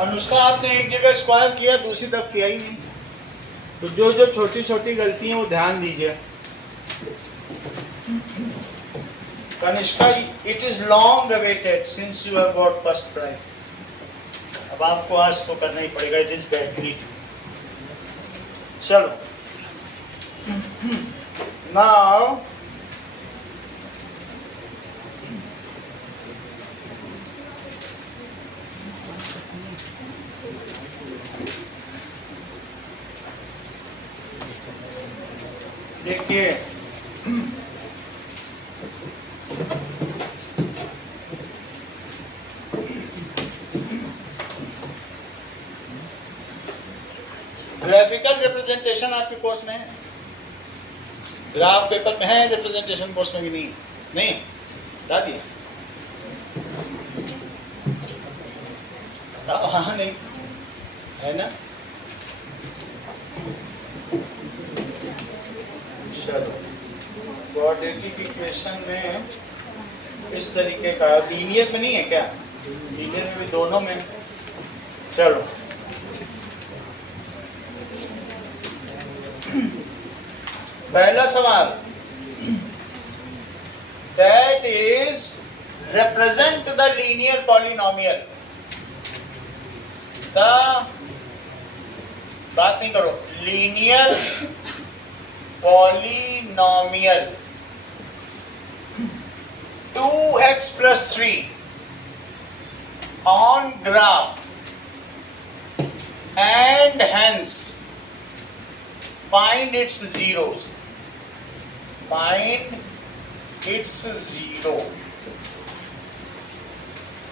अनुष्का आपने एक जगह स्क्वायर किया, दूसरी तरफ किया ही नहीं। तो जो जो छोटी छोटी गलती हैं वो ध्यान दीजिए। Kanishka, it is long awaited since you have got first prize. अब आपको आज तो करना ही पड़ेगा, इट इज बैटरी। चलो नाउ देखिए, ग्राफिकल रिप्रेजेंटेशन आपके कोर्स में है, ग्राफ पेपर में है, रिप्रेजेंटेशन कोर्स में भी नहीं नहीं बता दिया। हाँ नहीं है ना। चलो, क्वाड्रेटिक इक्वेशन में इस तरीके का, लीनियर में नहीं है क्या? लीनियर में भी, दोनों में। चलो पहला सवाल, that is represent the linear polynomial, the बात नहीं करो, linear polynomial 2x plus 3 on graph and hence find its zeros. Find its zero.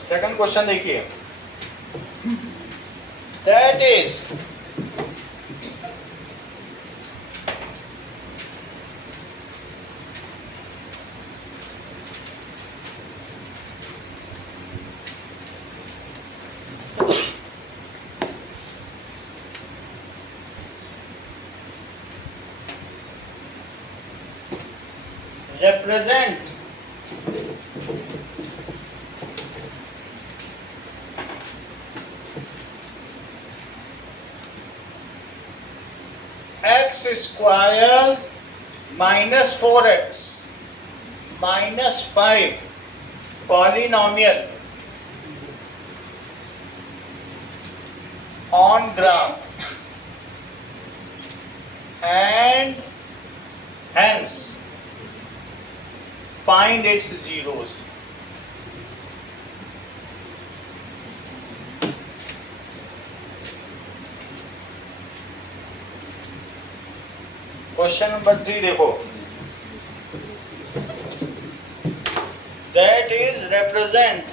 Second question देखिए, that is represent x square minus 4x minus 5 polynomial on graph and hence find its zeros. Question number 3 देखो, that is represent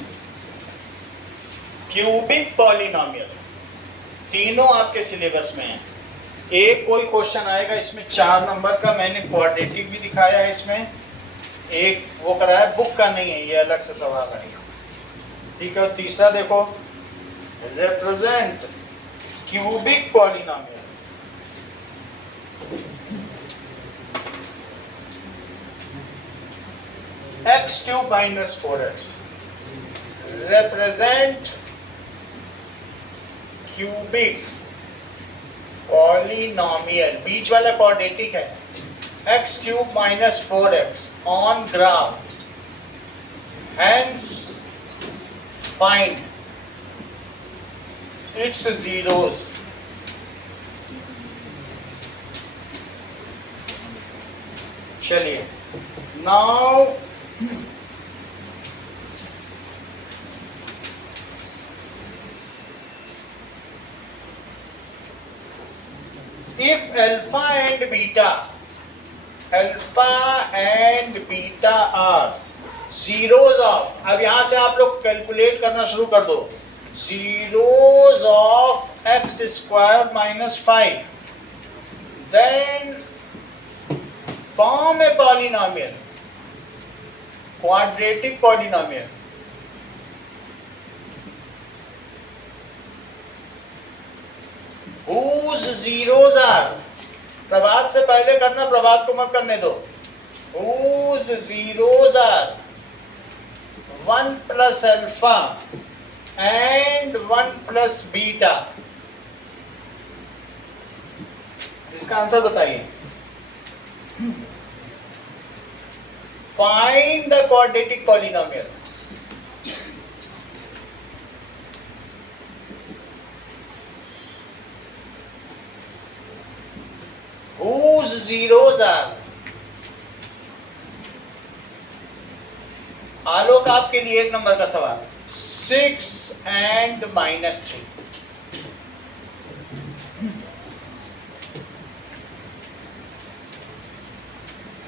cubic polynomial. तीनों आपके syllabus में है। एक कोई question आएगा इसमें 4 नंबर का, मैंने क्वाड्रेटिक भी दिखाया है इसमें, एक वो कराया, बुक का नहीं है, ये अलग से सवाल आएगा, ठीक है। और तीसरा देखो, represent cubic polynomial, x cube minus 4x, represent cubic polynomial, बीच वाला क्वाड्रेटिक है, x cube minus 4x on graph, hence find its zeros. चलिए, now if alpha and beta are zeros of, अब यहां से आप लोग कैलकुलेट करना शुरू कर दो, zeros of x square minus 5, then form a polynomial, quadratic polynomial, whose zeros are, प्रभात से पहले करना, प्रभात को मत करने दो, whose zeros are 1 plus alpha and 1 plus beta. इसका आंसर बताइए। Find the quadratic polynomial. Whose zeros are? आलोक आपके लिए 1 नंबर का सवाल। 6 and -3।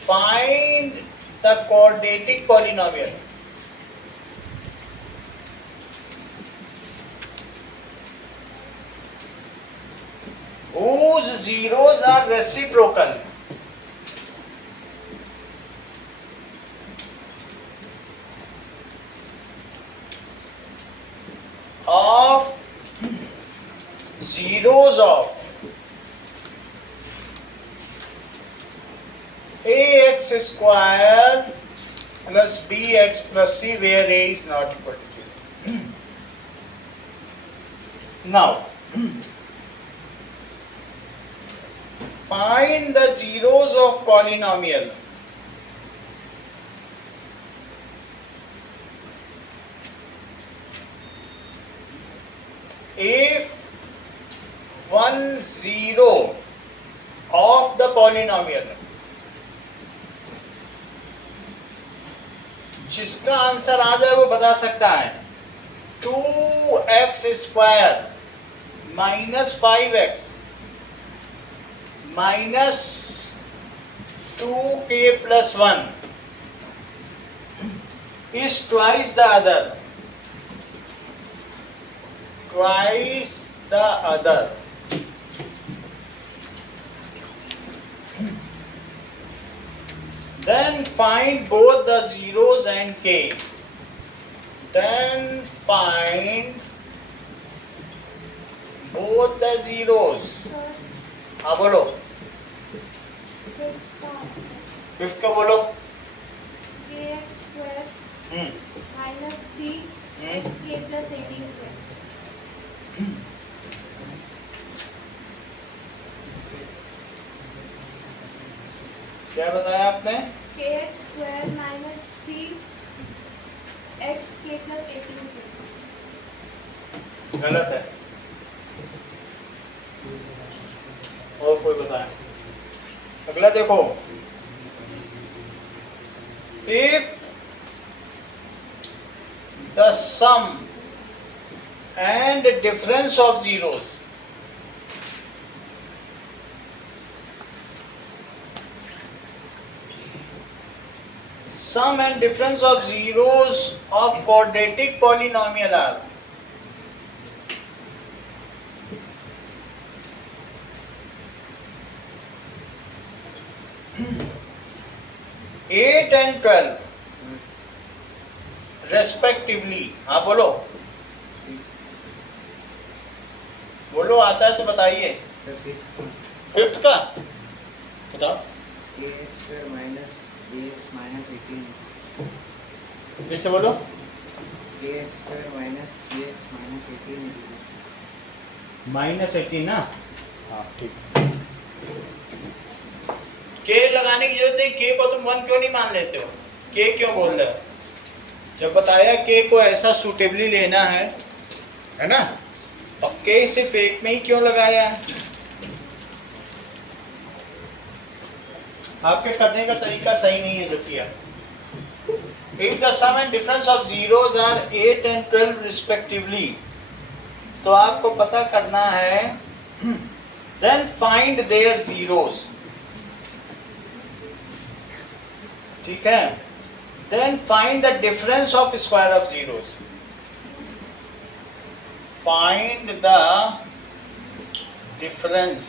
Find the quadratic polynomial। Whose zeros are reciprocal? Of zeros of ax square plus bx plus c where a is not equal to 0. Now, find the zeros of polynomial if 1 0 of the polynomial, जिसका answer आ जाए वो बता सकता है। 2x square minus 5x minus 2k plus 1 is twice the other, twice the other. Then find both the zeros and k. Then find both the zeros. हाँ बोलो। Fifth का बोलो। kx square minus 3xk plus 18k। क्या बताया आपने? kx square minus 3xk plus 18k। गलत है। और कोई बताए? अगला देखो। If the sum and difference of zeros sum and difference of zeros of quadratic polynomial are 8 and 12 respectively। हाँ बोलो बोलो, आता है तो बताइए। फिफ्थ का बताओ। फिर से बोलो। -18 ना। हाँ ठीक। के लगाने की जरूरत नहीं। के को तुम 1 क्यों नहीं मान लेते हो? के क्यों बोल रहे हो? जब बताया के को ऐसा सूटेबली लेना है ना, और के सिर्फ एक में ही क्यों लगाया है? आपके करने का तरीका सही नहीं है जो किया। If the sum and difference of zeros are 8 and 12 respectively, तो आपको पता करना है then find their zeros। ठीक है, then find the difference of square of zeros। Find the difference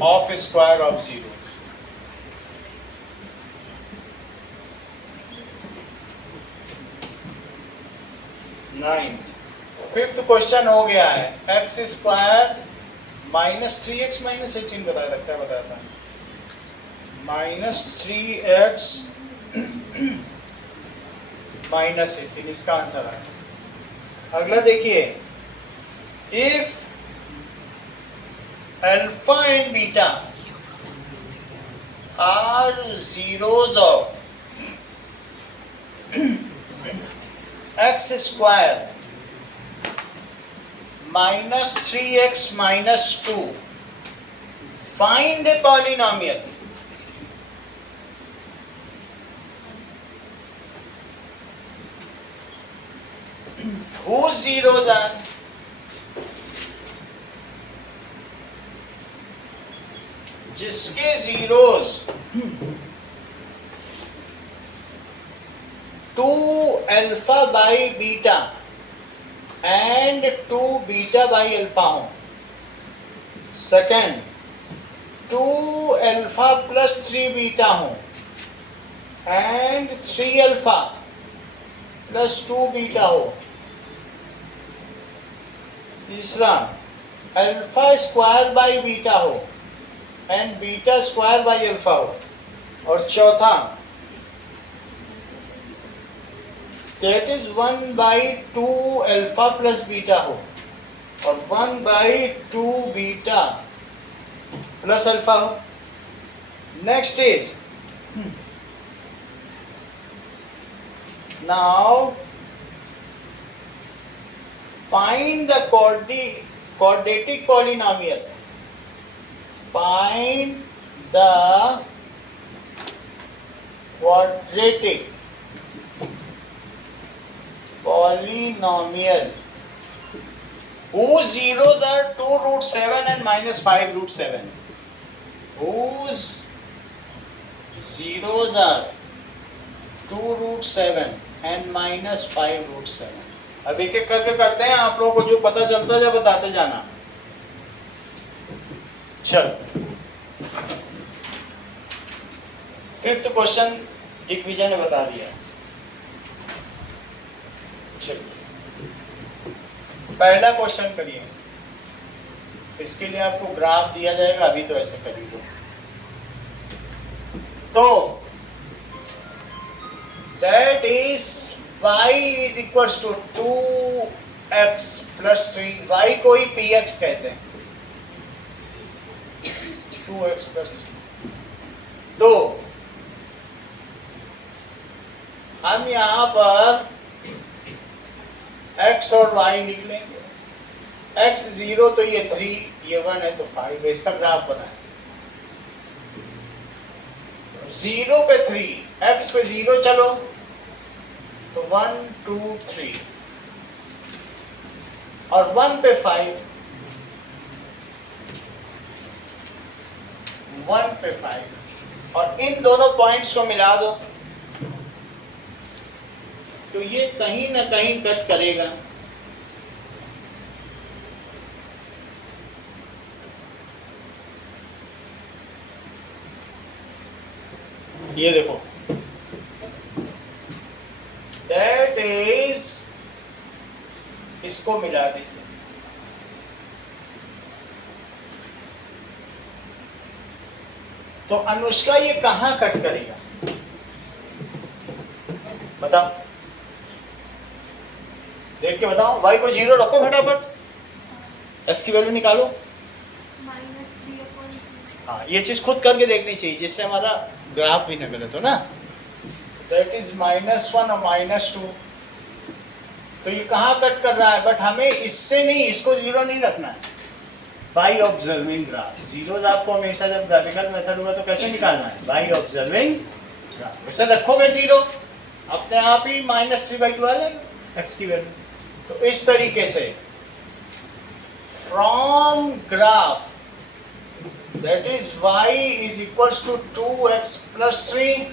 of square of zeros। 9th fifth question हो गया है। एक्स स्क्वायर -3x -18 बताया था। क्या बताया था? -3x -18 इसका आंसर है। अगला देखिए, if alpha and beta are zeros of x square minus 3x minus 2, find a polynomial whose zeros are जिसके zeros 2 alpha by beta and 2 beta by alpha हो। सेकेंड, 2 अल्फा प्लस 3 बीटा हो and 3 alpha plus 2 beta हो। तीसरा, alpha square by beta हो and beta square by alpha हो। और चौथा, that is 1/2 alpha plus beta हो और 1/2 बीटा प्लस अल्फा हो। Next is, now find the quadratic polynomial. Find the quadratic polynomial whose zeros are 2 root 7 and minus 5 root 7. Whose zeros are 2 root 7 and minus 5 root 7. अब एक एक करके करते हैं, आप लोगों को जो पता चलता है बताते जाना। चलो, फिफ्थ क्वेश्चन दिग्विजय ने बता दिया। चलिए, पहला क्वेश्चन करिए। इसके लिए आपको ग्राफ दिया जाएगा, अभी तो ऐसे कर लीजिए। तो that is y is equals to 2x plus 3, y को ही px कहते हैं, 2x plus 3। तो हम यहाँ पर x और y निकलेंगे। x 0 तो ये 3, ये 1 है तो 5, इसका ग्राफ बनाए। 0 पे 3, x पे 0 चलो तो 1 2 3 और 1 पे 5, 1 पे 5 और इन दोनों पॉइंट्स को मिला दो तो ये कहीं ना कहीं कट करेगा। ये देखो, दैट इज, इसको मिला दीजिए। तो अनुष्का ये कहां कट करेगा बताओ, देख के बताओ। y को 0 रखो फटाफट, x की वैल्यू निकालो। हाँ, ये चीज खुद करके देखनी चाहिए जिससे हमारा ग्राफ भी न गलत हो ना। दैट इज -1 और -2। तो ये कहाँ कट कर रहा है, बट हमें इससे नहीं, इसको 0 नहीं रखना है। बाई ऑब्जर्विंग ग्राफ, जीरोज आपको हमेशा जब ग्राफिकल मेथड हुआ तो कैसे निकालना है, बाई ऑब्जर्विंग ग्राफ। वैसे रखोगे 0, अपने आप ही -3/2 आ जाएगा x की वैल्यू। तो इस तरीके से from graph that is y is equals to 2x plus 3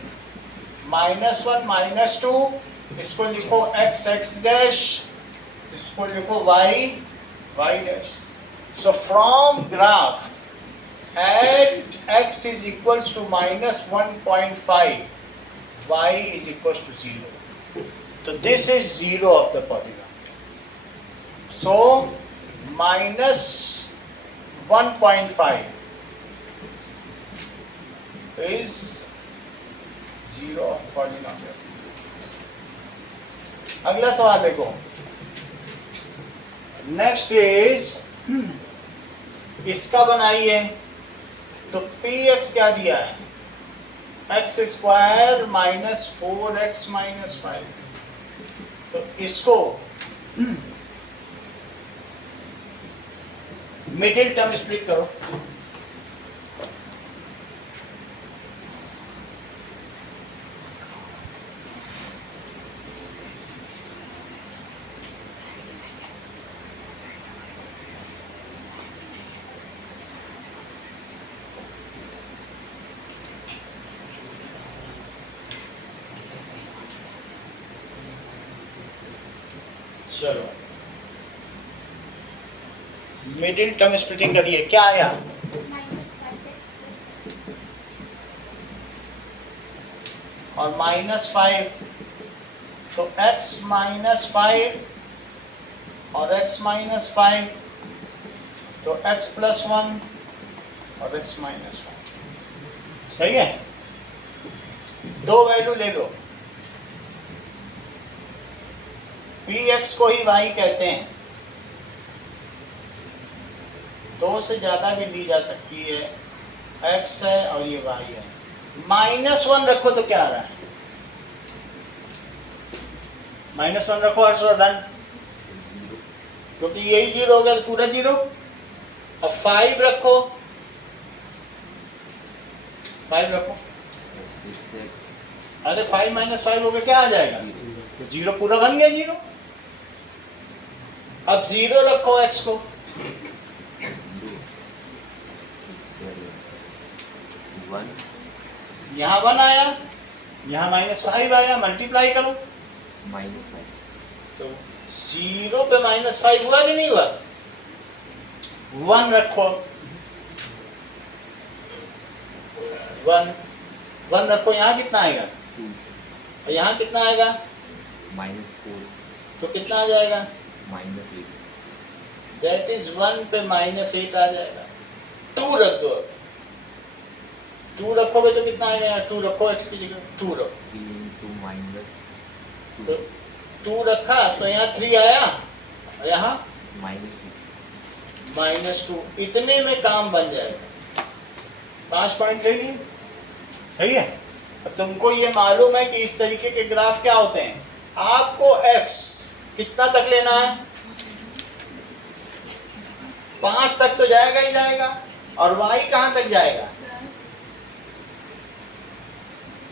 -1 -2, इसको लिखो x x डैश, इसको लिखो y y dash. So from graph at x is equals to -1.5, y is equals to 0. So this is 0 of the polygon. So -1.5 is 0 of polynomial. अगला सवाल देखो, next is इसका बनाइए, तो पी एक्स क्या दिया है, x square minus 4x minus 5। तो इसको मिडिल टर्म स्प्लिट करो। चलो मिडिल टर्म स्प्लिटिंग करिए, क्या आया, और -5, तो x -5 और x -5, तो x + 1 और x -5, सही है। दो वैल्यू ले लो, px को ही y कहते हैं, दो से ज्यादा भी ली जा सकती है, x है और ये y है। -1 रखो तो क्या आ रहा है, -1 रखो हर्षवर्धन, क्योंकि यही 0 हो गया तो पूरा 0। अब 5 रखो, 5 रखो, अरे 5 - 5 हो गया, क्या आ जाएगा, तो 0 पूरा बन गया 0। अब 0 रखो x को, यहाँ 1 आया, यहाँ -5 आया, मल्टीप्लाई करो, तो 0 पे -5 हुआ कि नहीं हुआ, 1 रखो, 1 रखो, यहाँ कितना आएगा, और यहाँ कितना आएगा, -4, तो कितना आ जाएगा, -8, दैट इज 1 पे -8 आ जाएगा। 2 रख दो, 2 रखोगे तो कितना आएगा, 2 रखो x की जगह, 2 रखो, 3 × तो 2 रखा तो यहाँ 3 आया, और यहाँ -2, इतने में काम बन जाएगा। 5 पॉइंट ले लिए, सही है। अब तुमको ये मालूम है कि इस तरीके के ग्राफ क्या होते हैं, आपको x कितना तक लेना है, 5 तक तो जाएगा ही जाएगा, और y कहाँ तक जाएगा,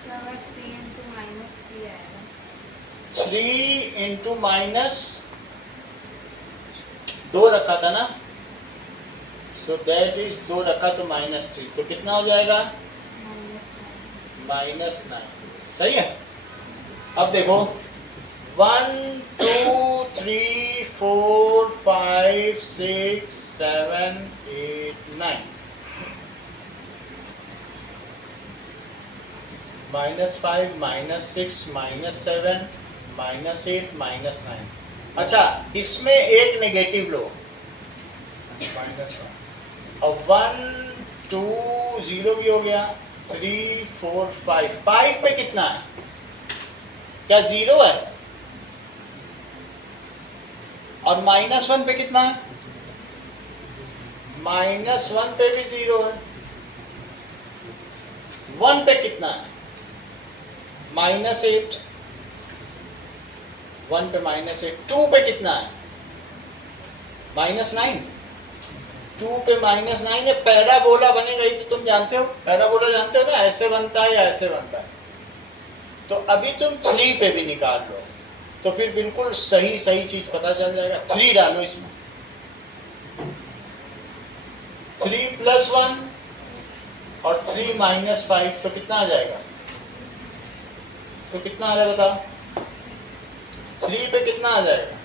सर 3 × -3 आएगा, 3 × -2 रखा था ना, सो दैट इज 2 रखा तो -3, तो कितना हो जाएगा, -9, सही है। अब देखो 1 2 3 4 5 6 7 8 9, -5 -6 -7 -8 -9। अच्छा, इसमें एक नेगेटिव लो, -1, और 1 2 0 भी हो गया, 3 4 5, 5 पे कितना है, क्या 0 है, और -1 पे कितना है, -1 पे भी 0 है, 1 पे कितना है, -8, 1 पे -8, 2 पे कितना है, -9, 2 पे -9 है, पैराबोला बनेगा, ये तो तुम जानते हो, पैराबोला जानते हो ना, ऐसे बनता है या ऐसे बनता है। तो अभी तुम 3 पे भी निकाल लो, तो फिर बिल्कुल सही चीज पता चल जाएगा। 3 डालो इसमें, 3 + 1 और 3 - 5, तो कितना आ जाएगा, तो कितना आ रहा है बताओ, 3 पे कितना आ जाएगा,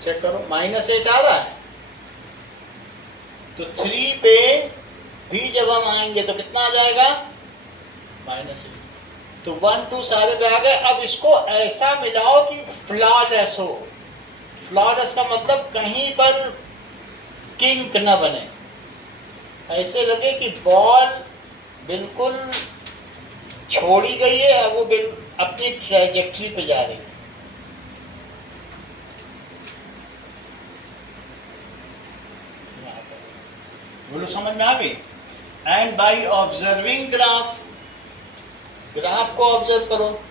चेक करो, -8 आ रहा है, तो 3 पे भी जब हम आएंगे तो कितना आ जाएगा, -8, तो 1 2 सारे पे आ गए। अब इसको ऐसा मिलाओ कि फ्लॉलेस हो, फ्लॉलेस का मतलब कहीं पर किंक न बने, ऐसे लगे कि बॉल बिल्कुल छोड़ी गई है और वो अपनी ट्रैजेक्टरी पे जा रही है, बोलो समझ में आ गई। And by observing graph, graph को ऑब्जर्व करो,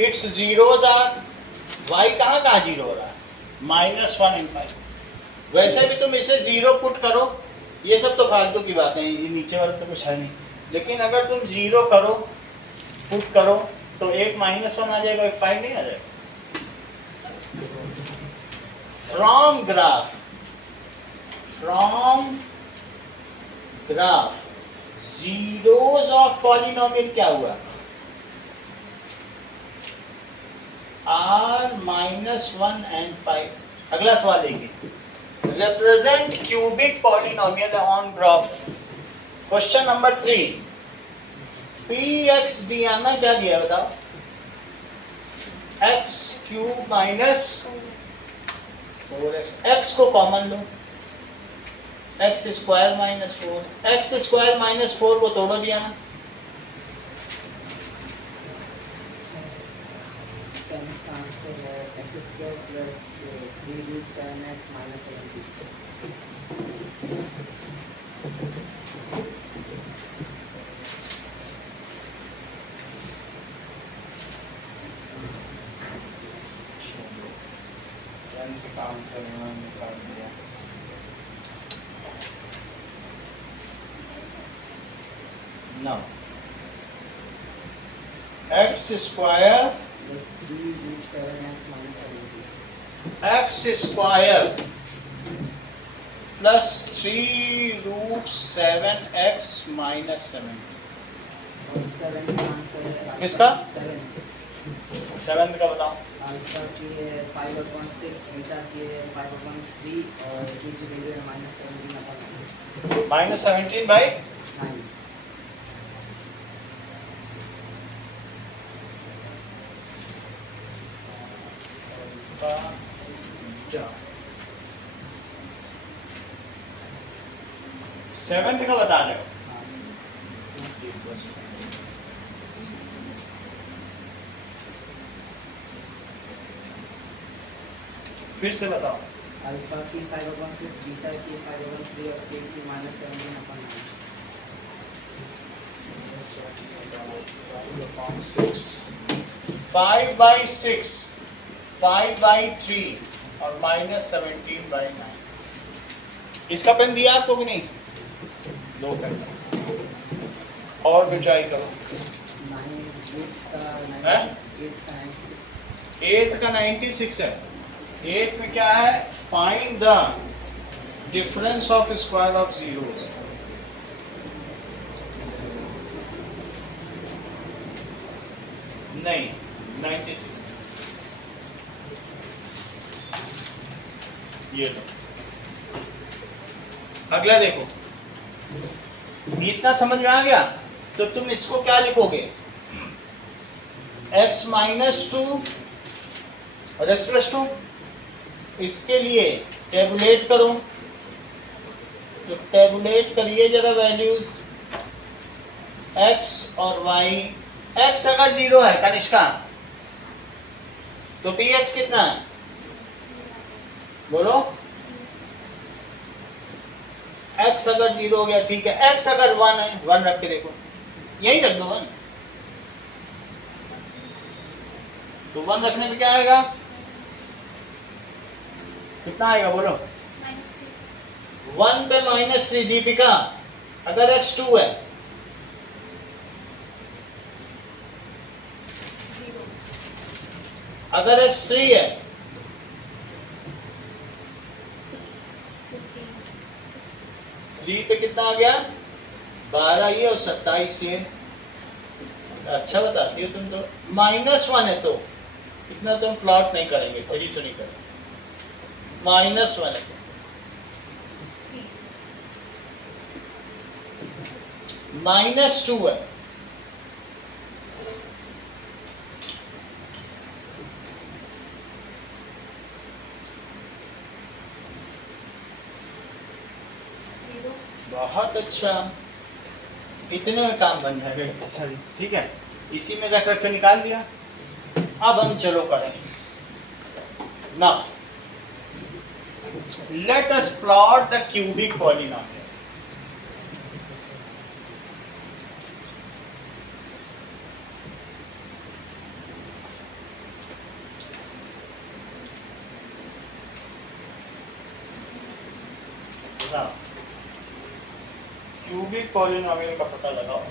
इट्स जीरोज आर, वाई कहाँ कहाँ जीरो हो रहा है, -1 and 5। वैसे भी तुम इसे जीरो पुट करो, ये सब तो फालतू की बातें हैं, ये नीचे वाले तो कुछ है नहीं, लेकिन अगर तुम जीरो करो, पुट करो, तो एक -1 आ जाएगा, एक 5 नहीं आ जाएगा। From graph, zeros of polynomial क्या हुआ, r -1 and 5। अगला सवाल देखिए, represent cubic polynomial on graph। Question number 3, px दिया ना, क्या दिया बताओ, x cube minus 4x, x को कॉमन लो, x square minus 4, x square minus 4 को तोड़ो दिया ना, आंसर है x² plus 3√7x minus 17। Answer निकाल दिया। Now, x square plus 3√7x minus 17। x square plus 3√7x minus 7। और 7 का आंसर है किसका? 7। 7 का बताओ। अल्फा की है 5/6, बीटा की है 5/3 और की की वैल्यू है -17/9। -17 बाई 9। सेवेंथ का बता रहे हो, फिर से बताओ। अल्फा की 5/6, बीटा की 5/3 और के की -17/9। 5/6, 5/3 और -17/9। इसका पेन दिया आपको कि नहीं? दो पेन और भी ट्राई करो। 8 का 96 है। 8 में क्या है? Find the difference of square of zeros. नहीं, 96 ये लो। अगला देखो, इतना समझ में आ गया तो तुम इसको क्या लिखोगे? x -2 और x + 2। इसके लिए टेबुलेट करो, तो टेबुलेट करिए जरा वैल्यूज x और y। x अगर 0 है कनिष्का, तो px कितना है? बोलो। x अगर 0 हो गया ठीक है, x अगर 1 है, 1 रख के देखो, यही रख दो 1। तो 1 रखने पे क्या आएगा? कितना आएगा बोलो? 1 पे -3। दीपिका, अगर x 2 है, अगर x 3 है, 3 पे कितना आ गया? 12 ये और 27 ये। अच्छा बताती हो तुम तो। -1 है तो इतना तुम प्लॉट नहीं करेंगे, 3 तो नहीं करेंगे। -1 है तो -2 है, बहुत अच्छा। इतने में काम बन जाएगा, इतने सारी। ठीक है, इसी में रख के निकाल दिया। अब हम चलो करें ना, let us plot the cubic polynomial. Cubic polynomial का पता लगाओ।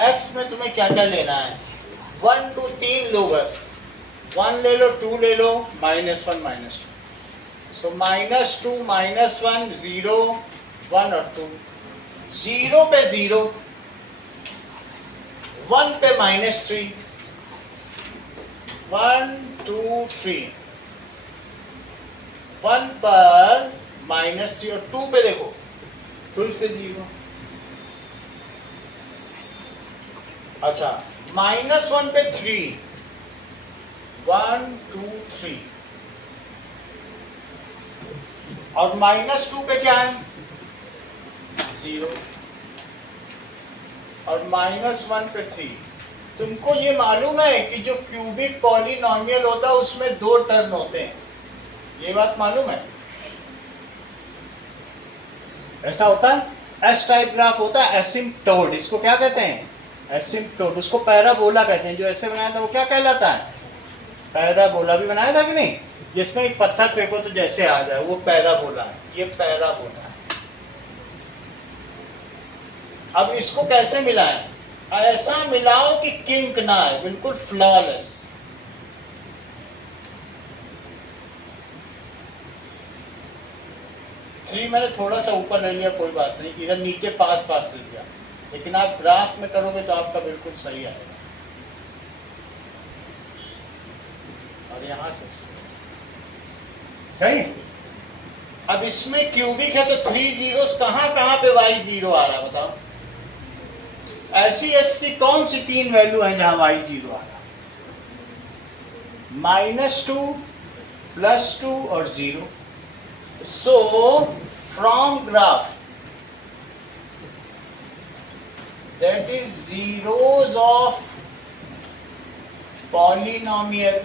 एक्स में तुम्हें क्या क्या लेना है, 1 2 3 लो बस, 1 ले लो, 2 ले लो, -1 -2, सो -2 -1 0 1 और 2, 0 पे 0, 1 पे -3, 1 2 3, 1 पर -3 और 2 पे देखो फिर से 0। अच्छा, -1 पे 3, 1 2 3, और -2 पे क्या है 0, और -1 पे 3। तुमको ये मालूम है कि जो क्यूबिक पॉलिनॉमियल होता है उसमें 2 टर्म होते हैं, ये बात मालूम है? ऐसा होता है, एस टाइप ग्राफ होता है, एसिम्पटोड, इसको क्या कहते हैं एसिम्पटोड, उसको पैराबोला कहते हैं। जो ऐसे बनाया था वो क्या कहलाता है, पैराबोला। भी बनाया था कि नहीं, जिसमें एक पत्थर फेंको तो जैसे आ जाए, वो पैराबोला है, ये पैराबोला है। अब इसको कैसे मिलाएं, ऐसा मिलाओ कि किंक ना है, बिल्कुल फ्लॉलेस। थ्री मैंने थोड़ा सा ऊपर ले लिया, कोई बात नहीं, इधर नीचे पास पास ले लिया, लेकिन आप ग्राफ में करोगे तो आपका बिल्कुल सही आएगा। और यहाँ से सही। अब इसमें क्यूबिक है तो 3 जीरोस कहाँ कहाँ पे y 0 आ रहा है बताओ? ऐसी x की कौन सी 3 वैल्यू है जहां y 0 आ रहा? -2 +2 और 0। So from graph that is zeros of polynomial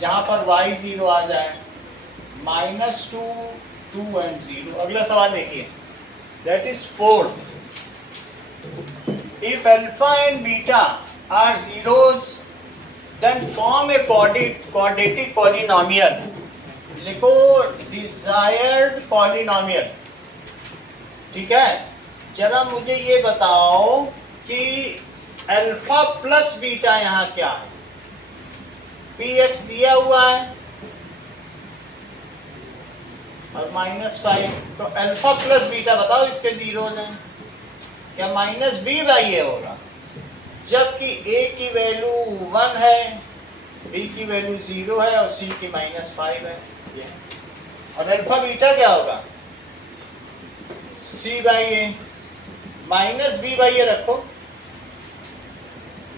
जहां पर y 0 आ जाए, -2 2 and 0। अगला सवाल देखिए, that is 4th, if alpha and beta are zeros then form a quadratic polynomial। लिखो डिजायर्ड पॉलिनॉमियल। ठीक है, जरा मुझे ये बताओ कि अल्फा प्लस बीटा यहाँ क्या है? px दिया हुआ है और -5, तो अल्फा प्लस बीटा बताओ इसके जीरोज हैं क्या? -b/a होगा, जबकि a की वैल्यू 1 है, b की वैल्यू 0 है और c की -5 है। और अल्फा बीटा क्या होगा? c/a, -b/a रखो,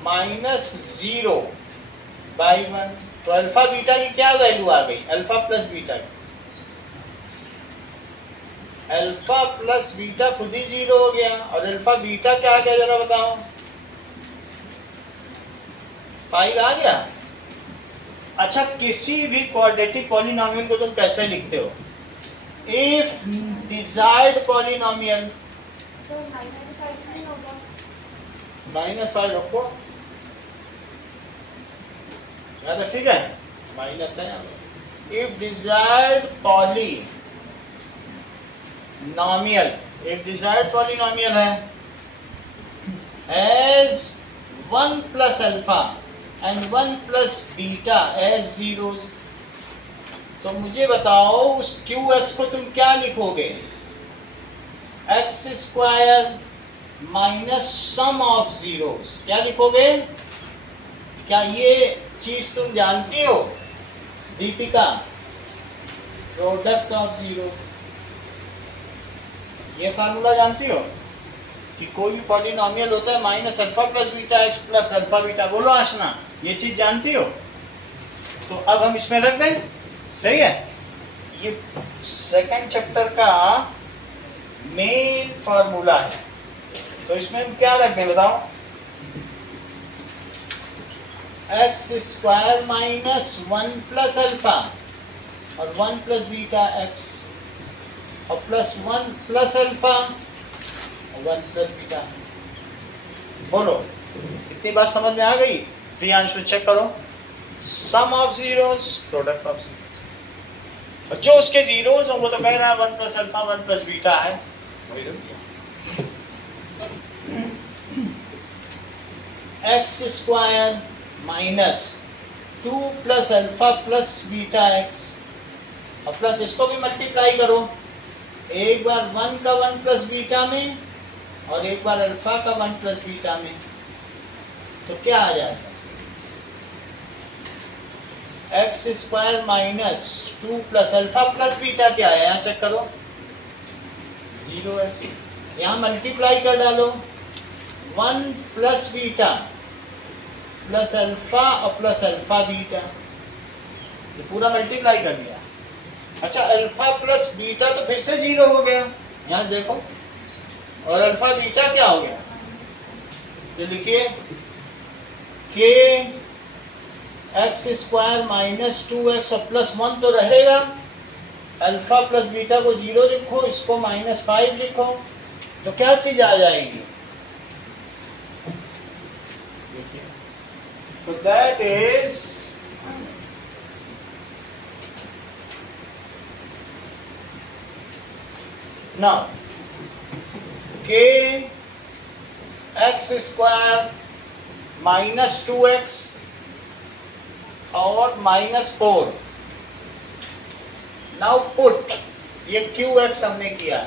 -0/1, तो अल्फा बीटा की क्या वैल्यू आ गई? अल्फा प्लस बीटा की, अल्फा प्लस बीटा खुद ही 0 हो गया। और अल्फा बीटा क्या आ गया जरा बताओ? 5 आ गया। अच्छा, किसी भी क्वाड्रेटिक पॉलिनॉमियल को तुम कैसे लिखते हो? इफ डिजायर्ड पॉलिनॉमियल, सर -5 नहीं होगा? -5 रखो, तो ठीक है, माइनस है। इफ डिजायर्ड पॉलिनॉमियल, एक डिजायर्ड पॉलिनॉमियल है as 1 + alpha and 1 + beta as zeros, तो मुझे बताओ उस qx को तुम क्या लिखोगे? x² - सम ऑफ जीरोस, क्या लिखोगे? क्या ये चीज तुम जानती हो दीपिका? प्रोडक्ट ऑफ जीरोस, ये फार्मूला जानती हो कि कोई भी पॉलिनॉमियल होता है -alpha + beta x + alpha beta. बोलो आशना, ये चीज जानती हो? तो अब हम इसमें रख दें, सही है। ये सेकंड चैप्टर का मेन फार्मूला है। तो इसमें हम क्या रख दें बताओ, x square minus 1 plus alpha और 1 प्लस बीटा एक्स और प्लस 1 प्लस अल्फा और 1 प्लस बीटा। बोलो इतनी बात समझ में आ गई? प्रियांशु चेक करो, sum of zeros product of zeros, और जो उसके जीरोस हो वो तो कह रहा है 1 प्लस अल्फा 1 प्लस बीटा है, वही तो किया। X square minus 2 plus alpha plus beta x और प्लस इसको भी मल्टीप्लाई करो, एक बार 1 का 1 प्लस बीटा में और एक बार अल्फा का 1 प्लस बीटा में, तो क्या आ जाएगा? X square minus 2 plus alpha plus beta क्या है, यहाँ चेक करो 0x, यहाँ मल्टीप्लाई कर डालो 1 प्लस बीटा प्लस अल्फा और प्लस अल्फा बीटा, ये पूरा मल्टीप्लाई कर दिया। अच्छा अल्फा प्लस बीटा तो फिर से 0 हो गया, यहाँ से देखो, और अल्फा बीटा क्या हो गया, तो लिखिए के एक्स स्क्वायर माइनस 2x और प्लस 1 तो रहेगा, अल्फा प्लस बीटा को 0 लिखो, इसको -5 लिखो, तो क्या चीज आ जाएगी, तो that is now k x square minus 2x और -4। नाउ पुट, ये QX हमने किया,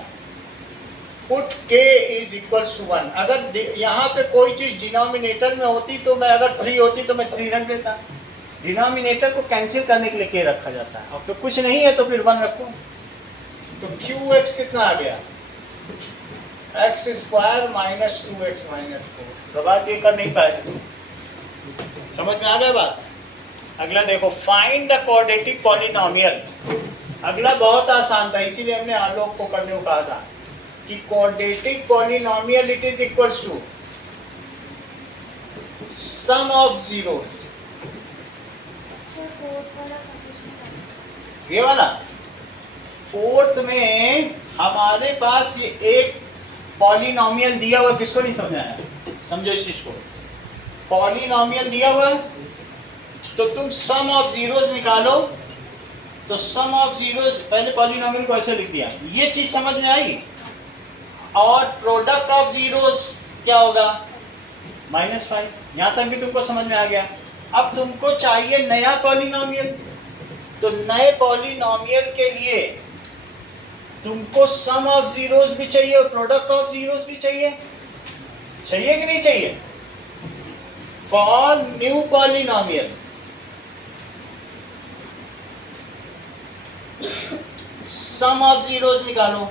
put K is equals to 1। अगर यहाँ पे कोई चीज डिनोमिनेटर में होती तो मैं, अगर 3 होती तो मैं 3 रख देता, डिनोमिनेटर को कैंसिल करने के लिए K रखा जाता है, अब तो कुछ नहीं है तो फिर 1 रखो, तो QX कितना आ गया, x square minus 2x minus 4। तो बात ये कर नहीं पाए, समझ में आ गया बात? अगला देखो, फाइंड द क्वाड्रेटिक पॉलिनोमियल। अगला बहुत आसान था, इसीलिए हमने आलोक को करने को कहा था कि quadratic polynomial it is equals to sum of zeros. Sir fourth वाला सब्जेक्ट ये वाला फोर्थ में हमारे पास ये एक पॉलिनोमियल दिया हुआ, किसको नहीं समझाया, समझो इस चीज को, पॉलिनोमियल दिया हुआ, तो तुम सम ऑफ जीरोस निकालो, तो सम ऑफ जीरोस, पहले पॉलिनोमियल को ऐसे लिख दिया, ये चीज समझ में आई, और प्रोडक्ट ऑफ जीरोस क्या होगा, -5। यहां तक भी तुमको समझ में आ गया। अब तुमको चाहिए नया पॉलिनोमियल, तो नए पॉलिनोमियल के लिए तुमको सम ऑफ जीरोस भी चाहिए और प्रोडक्ट ऑफ जीरोस भी चाहिए, चाहिए कि नहीं चाहिए? For new polynomial sum of zeros निकालो।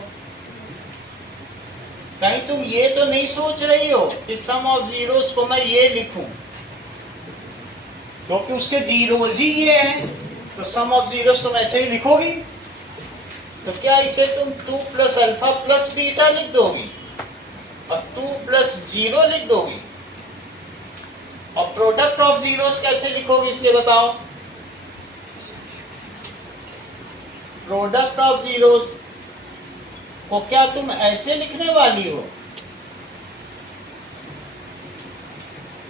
कहीं तुम ये तो नहीं सोच रही हो कि सम ऑफ जीरोस को मैं ये लिखूं, क्योंकि उसके जीरोस ही ये हैं, तो सम ऑफ जीरोस तुम ऐसे ही लिखोगी, तो क्या इसे तुम 2 प्लस अल्फा प्लस बीटा लिख दोगी और 2 प्लस 0 लिख दोगी, और प्रोडक्ट ऑफ जीरोस कैसे लिखोगी इसलिए बताओ, प्रोडक्ट ऑफ जीरोस को क्या तुम ऐसे लिखने वाली हो,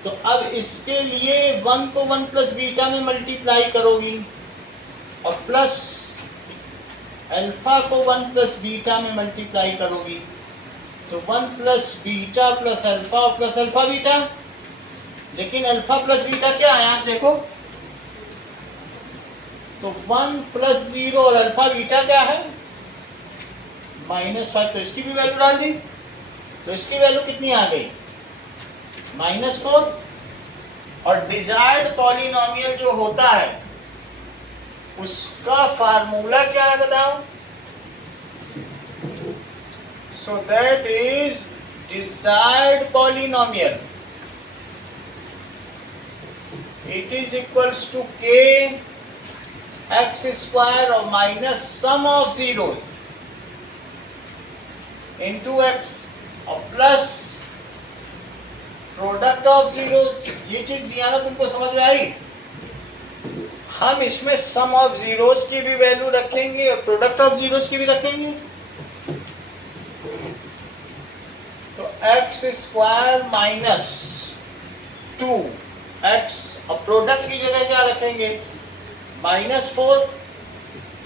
तो अब इसके लिए 1 को 1 प्लस बीटा में मल्टीप्लाई करोगी और प्लस अल्फा को 1 प्लस बीटा में मल्टीप्लाई करोगी, तो 1 प्लस बीटा प्लस अल्फा और प्लस अल्फा बीटा, लेकिन अल्फा प्लस बीटा क्या है यहाँ से देखो, तो 1 प्लस 0 और अल्फा बीटा क्या है, -5, तो इसकी भी वैल्यू डाल दी, तो इसकी वैल्यू कितनी आ गई, -4। और डिजायर्ड पॉलिनोमियल जो होता है उसका फार्मूला क्या है बताओ, so that is desired polynomial it is equals to k x square और minus sum of zeros into x और प्लस प्रोडक्ट ऑफ जीरोस। ये चीज दिया तुमको समझ में आई? हम इसमें सम ऑफ जीरोस की भी वैल्यू रखेंगे और प्रोडक्ट ऑफ जीरोस की भी रखेंगे। तो एक्स स्क्वायर माइनस 2x और प्रोडक्ट की जगह क्या रखेंगे? -4।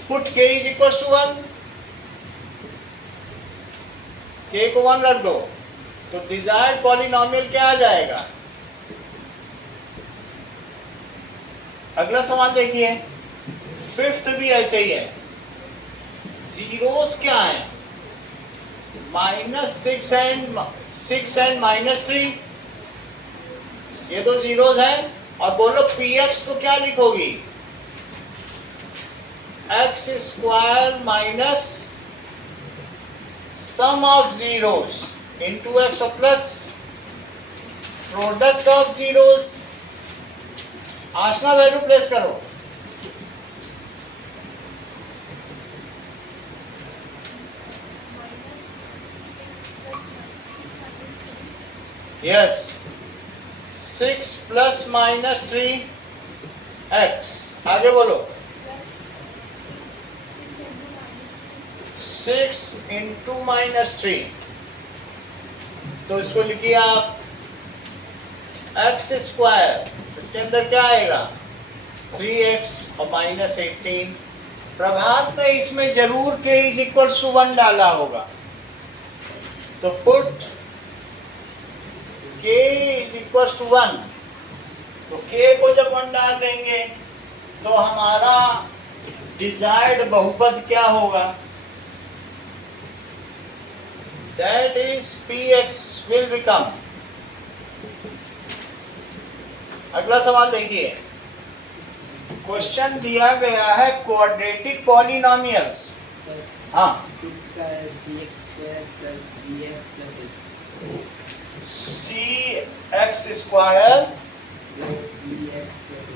Put k is equal to 1, k को 1 रख दो तो डिजायर्ड पॉलिनोमियल क्या आ जाएगा? अगला सवाल देखिए, फिफ्थ भी ऐसे ही है। जीरोस क्या है? -6 एंड -3, ये दो जीरोस हैं। और बोलो px को क्या लिखोगी? x square minus sum of zeros into x और plus product of zeros. Aashna value place करो। Yes, 6 plus -3 x। आगे बोलो। 6 इंटू -3, तो इसको लिखिए आप एक्स स्क्वायर, इसके अंदर क्या आएगा? 3x और -18। प्रभात ने इसमें जरूर k इज इक्वल टू 1 डाला होगा, तो put k is equal to 1। तो k को जब 1 डाल देंगे तो हमारा डिजायर्ड बहुपद क्या होगा? That is px will become। अगला सवाल देखिए, क्वेश्चन दिया गया है क्वाड्रेटिक पॉलिनोमियल्स। सर हाँ, 6 का cx square plus bx plus cx square plus bx plus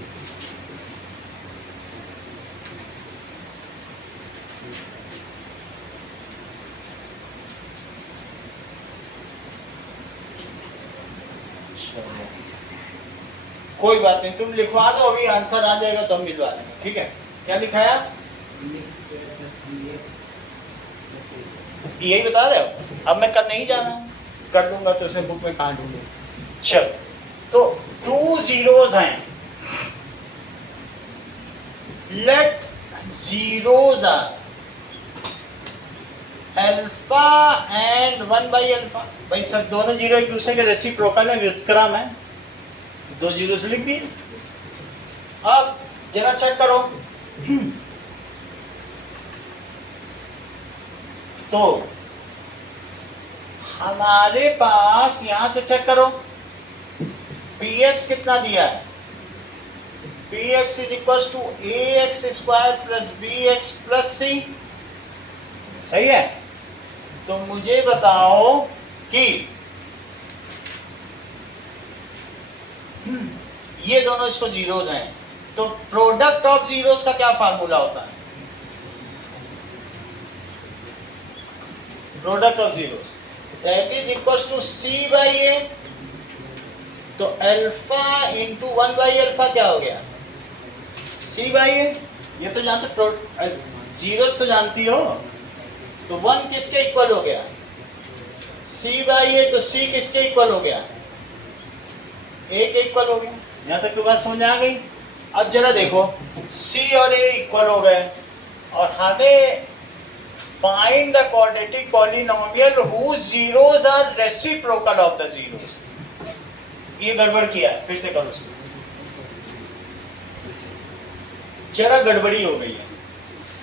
कोई बात नहीं, तुम लिखवा दो, अभी आंसर आ जाएगा तो हम मिलवा लेंगे। ठीक है, क्या लिखाया? cx square plus bx plus यही बता रहे हो? अब मैं कर नहीं जाना, कर दूंगा तो उसमें बुक में कहाँ ढूंढूंगा। चल, तो 2 जीरोस हैं। Let zeros are alpha and 1/अल्फा। भाई सब दोनों जीरो एक दूसरे के रेसिप्रोकल है, व्युत्क्रम है, 2 जीरो से लिख दिए। अब जरा चेक करो, तो हमारे पास यहां से चेक करो, px कितना दिया है? px is equal to ax square plus bx plus c। सही है? तो मुझे बताओ कि ये दोनों इसको जीरोस हैं, तो प्रोडक्ट ऑफ जीरोस का क्या फार्मूला होता है? Product of zeros that is equal to c by a। तो अल्फा इंटू 1/अल्फा क्या हो गया? c by a। ये तो जानते, जीरोस तो जानती हो, तो 1 किसके इक्वल हो गया? c by a। तो c किसके इक्वल हो गया? a के इक्वल हो गया। यहाँ तक तो बात समझ आ गई। अब जरा देखो, c और a इक्वल हो गए और हमें find the quadratic polynomial whose zeros are reciprocal of the zeros. ये गड़बड़ किया है, फिर से करो उसको। जरा गड़बड़ी हो गई है।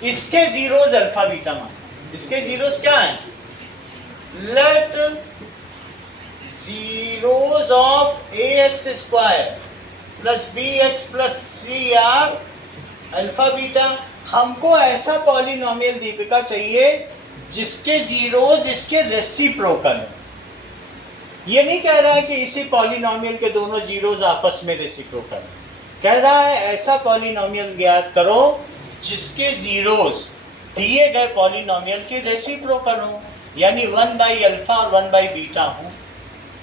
इसके जीरोस अल्फा बीटा मान, इसके जीरोस क्या है? Let zeros of ax square plus bx plus c are alpha beta. हमको ऐसा पॉलिनोमियल दीपिका चाहिए जिसके जीरोस इसके रेसिप्रोकल है। ये नहीं कह रहा है कि इसी पॉलिनोमियल के दोनों जीरोस आपस में रेसिप्रोकल है, कह रहा है ऐसा पॉलिनोमियल ज्ञात करो जिसके जीरोस दिए गए पॉलिनोमियल के रेसिप्रोकल हो। यानी 1 बाई अल्फा और 1 बाई बीटा हूँ,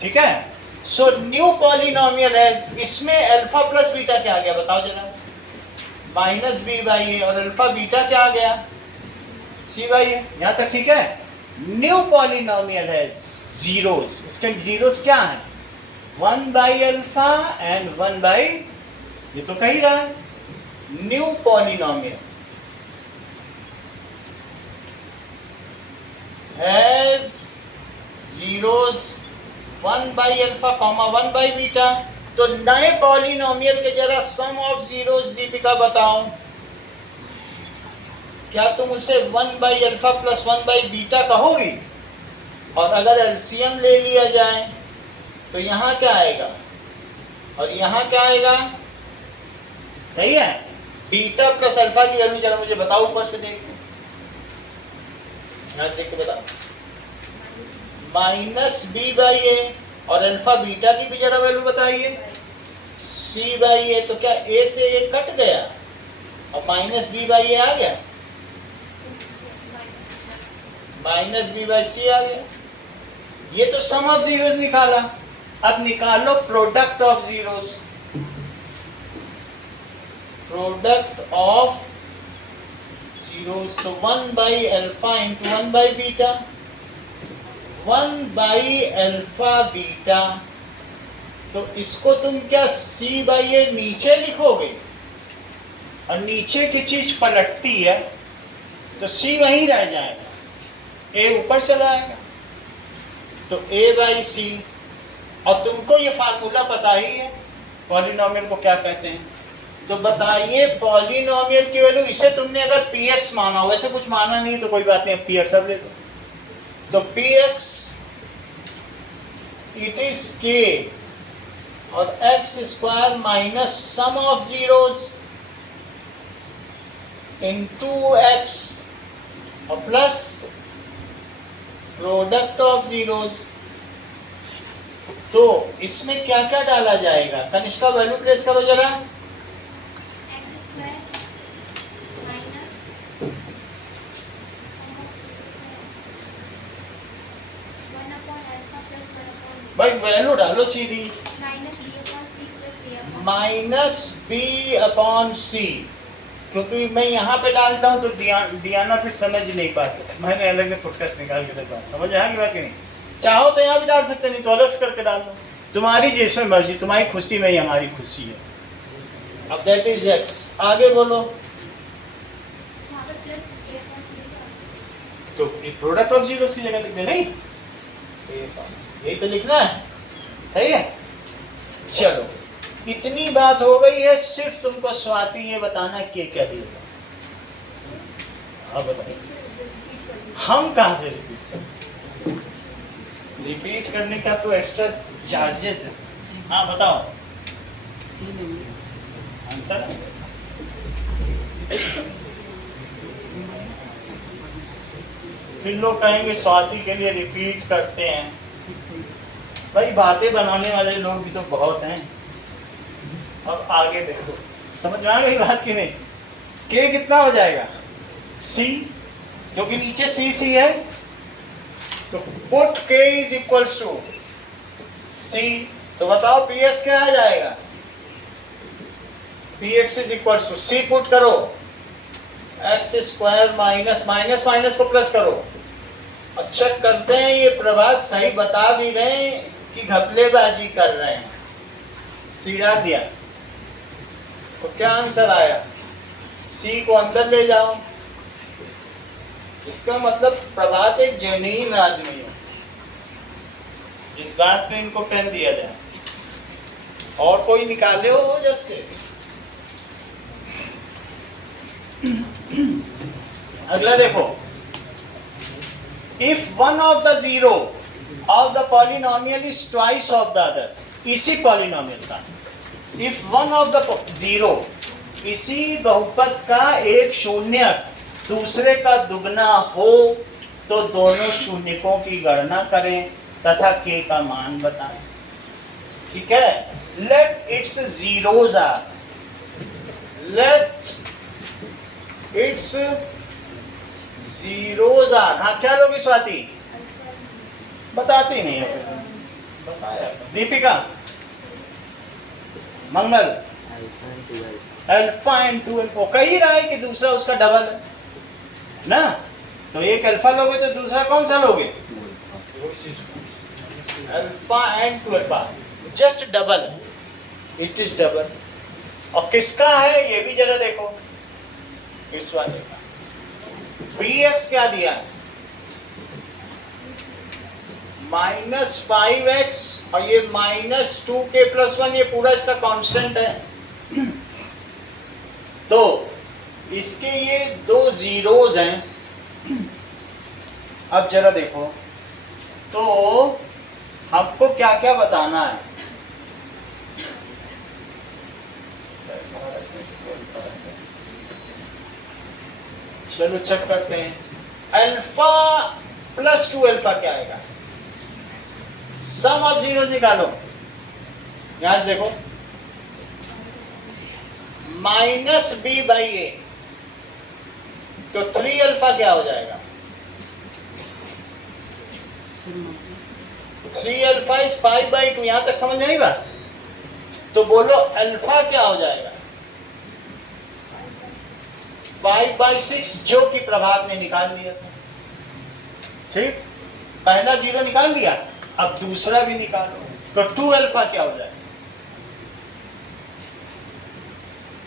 ठीक है। सो न्यू पॉलिनोमियल है, इसमें अल्फा प्लस बीटा क्या आ गया बताओ जरा, माइनस बी बाई ए, और अल्फा बीटा क्या आ गया, सी बाई ए। यहाँ तक ठीक है। न्यू पॉलिनोमियल है जीरोस, उसके जीरोस क्या है, 1 बाई अल्फा एंड 1 बाई, ये तो कह ही रहा है new polynomial has zeros 1 by alpha comma 1 by beta. तो नए पॉलिनोमियल के जरा सम ऑफ जीरोस दीपिका बताओ, क्या तुम उसे 1 by alpha plus 1 by beta कहोगी? और अगर एलसीएम ले लिया जाए तो यहाँ क्या आएगा और यहाँ क्या आएगा, सही है। बीटा प्लस अल्फा की वैल्यू जरा मुझे बताओ, ऊपर से देख के, यहाँ देख के बताओ, माइनस बी बाई ए, और अल्फा बीटा की भी जरा वैल्यू बताइए, सी बाई ए। तो क्या ए से ए कट गया और माइनस बी बाई ए आ गया, माइनस बी बाई सी आ गया। ये तो सम ऑफ जीरोस निकाला। अब निकालो product of zeros, product of zeros. तो 1 by alpha into 1 by beta, 1 by alpha beta. तो इसको तुम क्या सी बाई ए नीचे लिखोगे, और नीचे की चीज पलटती है तो सी वहीं रह जाएगा, ए ऊपर चला आएगा, तो ए बाई सी। और तुमको ये फार्मूला पता ही है पॉलिनोमियल को क्या कहते हैं। तो बताइए पॉलिनोमियल की वैल्यू, इसे तुमने अगर px माना हो, वैसे कुछ माना नहीं तो कोई बात नहीं, px अब ले लो। तो px इट इज k और x square minus sum of zeros into x और प्लस प्रोडक्ट ऑफ जीरोस। तो इसमें क्या क्या डाला जाएगा, कनिष्का वैल्यू प्लेस करो जरा। भाई वैल्यू डालो सीधी, माइनस बी अपॉन सी, क्योंकि मैं यहाँ पे डालता हूँ तो डियाना फिर समझ नहीं पाते, मैंने अलग से फुटकस निकाल के रखा, समझ आया कि बात नहीं। चाहो तो यहाँ भी डाल सकते, नहीं तो अलग से करके डाल दो, तुम्हारी जैसे मर्जी, तुम्हारी खुशी में ही हमारी खुशी है। अब दैट इज एक्स, आगे बोलो। तो प्रोडक्ट ऑफ जीरोस की जगह लिख दे, नहीं यही तो लिखना है, सही है। चलो इतनी बात हो गई है, सिर्फ तुमको स्वाति ये बताना कि क्या दिएगा। हाँ बताइए, हम कहाँ से रिपीट करने का तो एक्स्ट्रा चार्जेस है। हाँ बताओ आंसर। फिर लोग कहेंगे स्वाति के लिए रिपीट करते हैं। भाई बातें बनाने वाले लोग भी तो बहुत हैं। अब आगे देखो, समझ में आ गई बात की नहीं। के कितना हो जाएगा, सी, क्योंकि नीचे सी सी है, तो पुट के इज इक्वल्स टू सी। तो बताओ पी एक्स क्या आ जाएगा, p x is equals to c, put करो x square minus minus minus को प्लस करो, और चेक करते हैं ये प्रभात सही बता भी रहे हैं कि घपलेबाजी कर रहे हैं। सी डाल दिया तो क्या आंसर आया, सी को अंदर ले जाओ। इसका मतलब प्रभात एक जेन्युइन आदमी है, इस बात पे इनको पेन दिया जाए। और कोई निकाले हो जब से। अगला देखो, if one of the zero of the polynomial is twice of the other, इसी पॉलिनोमियल का if one of the zero, इसी बहुपद का एक शून्य दूसरे का दुगना हो, तो दोनों शून्यकों की गणना करें तथा के का मान बताएं। ठीक है, let its zeros are, let its zeros are. हाँ क्या लोगी स्वाति, बताती नहीं है, बताया Deepika, Mangal, alpha into alpha. Alpha into alpha, कह ही रहा है कि दूसरा उसका डबल है ना, तो एक अल्फा लोगे तो दूसरा कौन सा लोगे? Two alpha. Alpha and two alpha, just double, it is double. और किसका है ये भी जरा देखो, इस वाले का Vx क्या दिया है? -5x और ये -2k+1, ये पूरा इसका कांस्टेंट है। तो इसके ये दो जीरोज हैं। अब जरा देखो, तो हमको क्या क्या बताना है? चलो चेक करते हैं। अल्फा प्लस 2 अल्फा क्या आएगा? सम ऑफ जीरो निकालो, यहां से देखो, -b/a, तो 3 अल्फा क्या हो जाएगा? 3 अल्फा इज 5/2। यहां तक समझ में आई बात? तो बोलो अल्फा क्या हो जाएगा? 5/6, जो कि प्रभात ने निकाल लिया था। ठीक, पहला जीरो निकाल लिया, अब दूसरा भी निकालो, तो 2 अल्फा क्या हो जाएगा?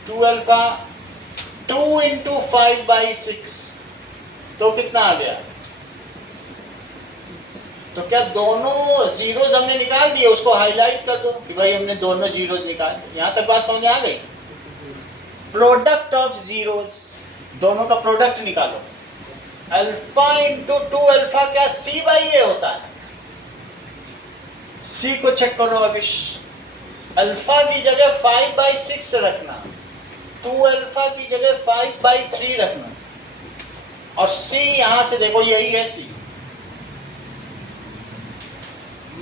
2 अल्फा 2 × 5/6, तो कितना आ गया? तो क्या दोनों जीरोज हमने निकाल दिए? उसको हाईलाइट कर दो कि भाई हमने दोनों जीरोज निकाल दिए। यहां तक बात समझ आ गई? प्रोडक्ट ऑफ जीरोज, दोनों का प्रोडक्ट निकालो। अल्फा इंटू 2 अल्फा क्या c/a होता है? c को चेक करो अविश, अल्फा की जगह 5/6 रखना, 2 अल्फा की जगह 5/3 रखना, और c यहां से देखो यही है c,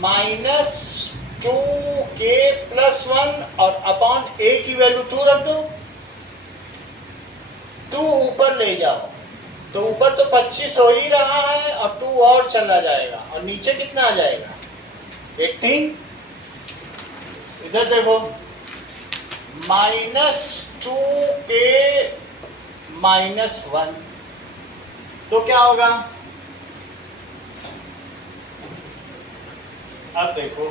-2k+1 और अपॉन a की वैल्यू 2 रख दो। 2 ऊपर ले जाओ, तो ऊपर तो 25 हो ही रहा है और 2 और चला जाएगा, और नीचे कितना आ जाएगा? 18। इधर देखो, -2k-1, तो क्या होगा? अब देखो,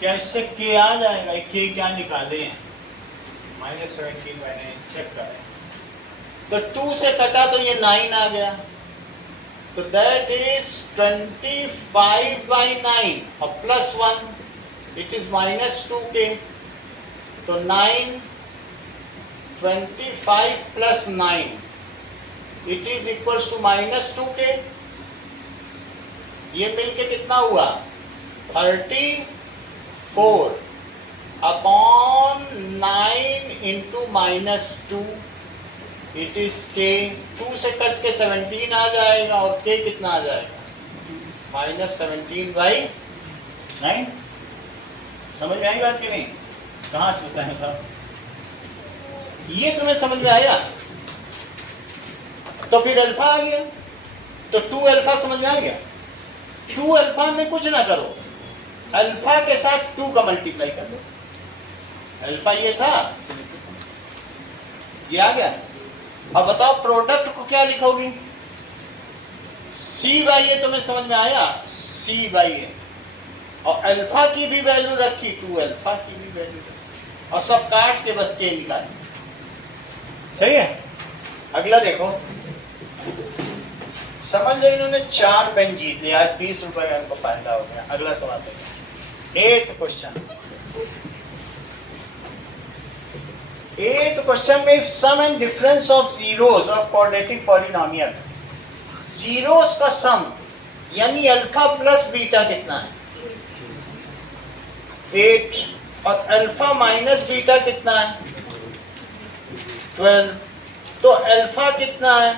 क्या इससे k आ जाएगा? k क्या निकाले हैं? -17 मैंने चेक करें, तो 2 से कटा तो ये 9 आ गया, तो दैट इज 25/9 और +1, इट इज -2k, तो 9, 25 + 9, it is equals to -2k। ये मिलके कितना हुआ? 34 अपॉन 9 × -2, इट इज k। 2 से कट के 17 आ जाएगा, और k कितना आ जाएगा? -17/9। समझ में आई बात कि नहीं? कहाँ से बताएं था? ये तुम्हें समझ में आया? तो फिर अल्फा आ गया, तो 2 अल्फा समझ में आ गया। 2 अल्फा में कुछ ना करो, अल्फा के साथ 2 का मल्टीप्लाई कर लो। अल्फा ये था, ये आ गया। अब बताओ प्रोडक्ट को क्या लिखोगी? c/a तुम्हें समझ में आया? c/a, और अल्फा की भी वैल्यू रखी, 2 अल्फा की भी वैल्यू रखी, और सब काट के बस k निकाली। सही है? अगला देखो, समझ लो इन्होंने 4 पेन जीत लिया, आज 20 रुपए का इनको फायदा हो गया। अगला सवाल देखो, 8th क्वेश्चन। 8th क्वेश्चन में sum and difference of zeros of quadratic polynomial, zeros का सम यानी अल्फा प्लस बीटा कितना है? 8, और अल्फा माइनस बीटा कितना है? 12, तो अल्फा कितना है?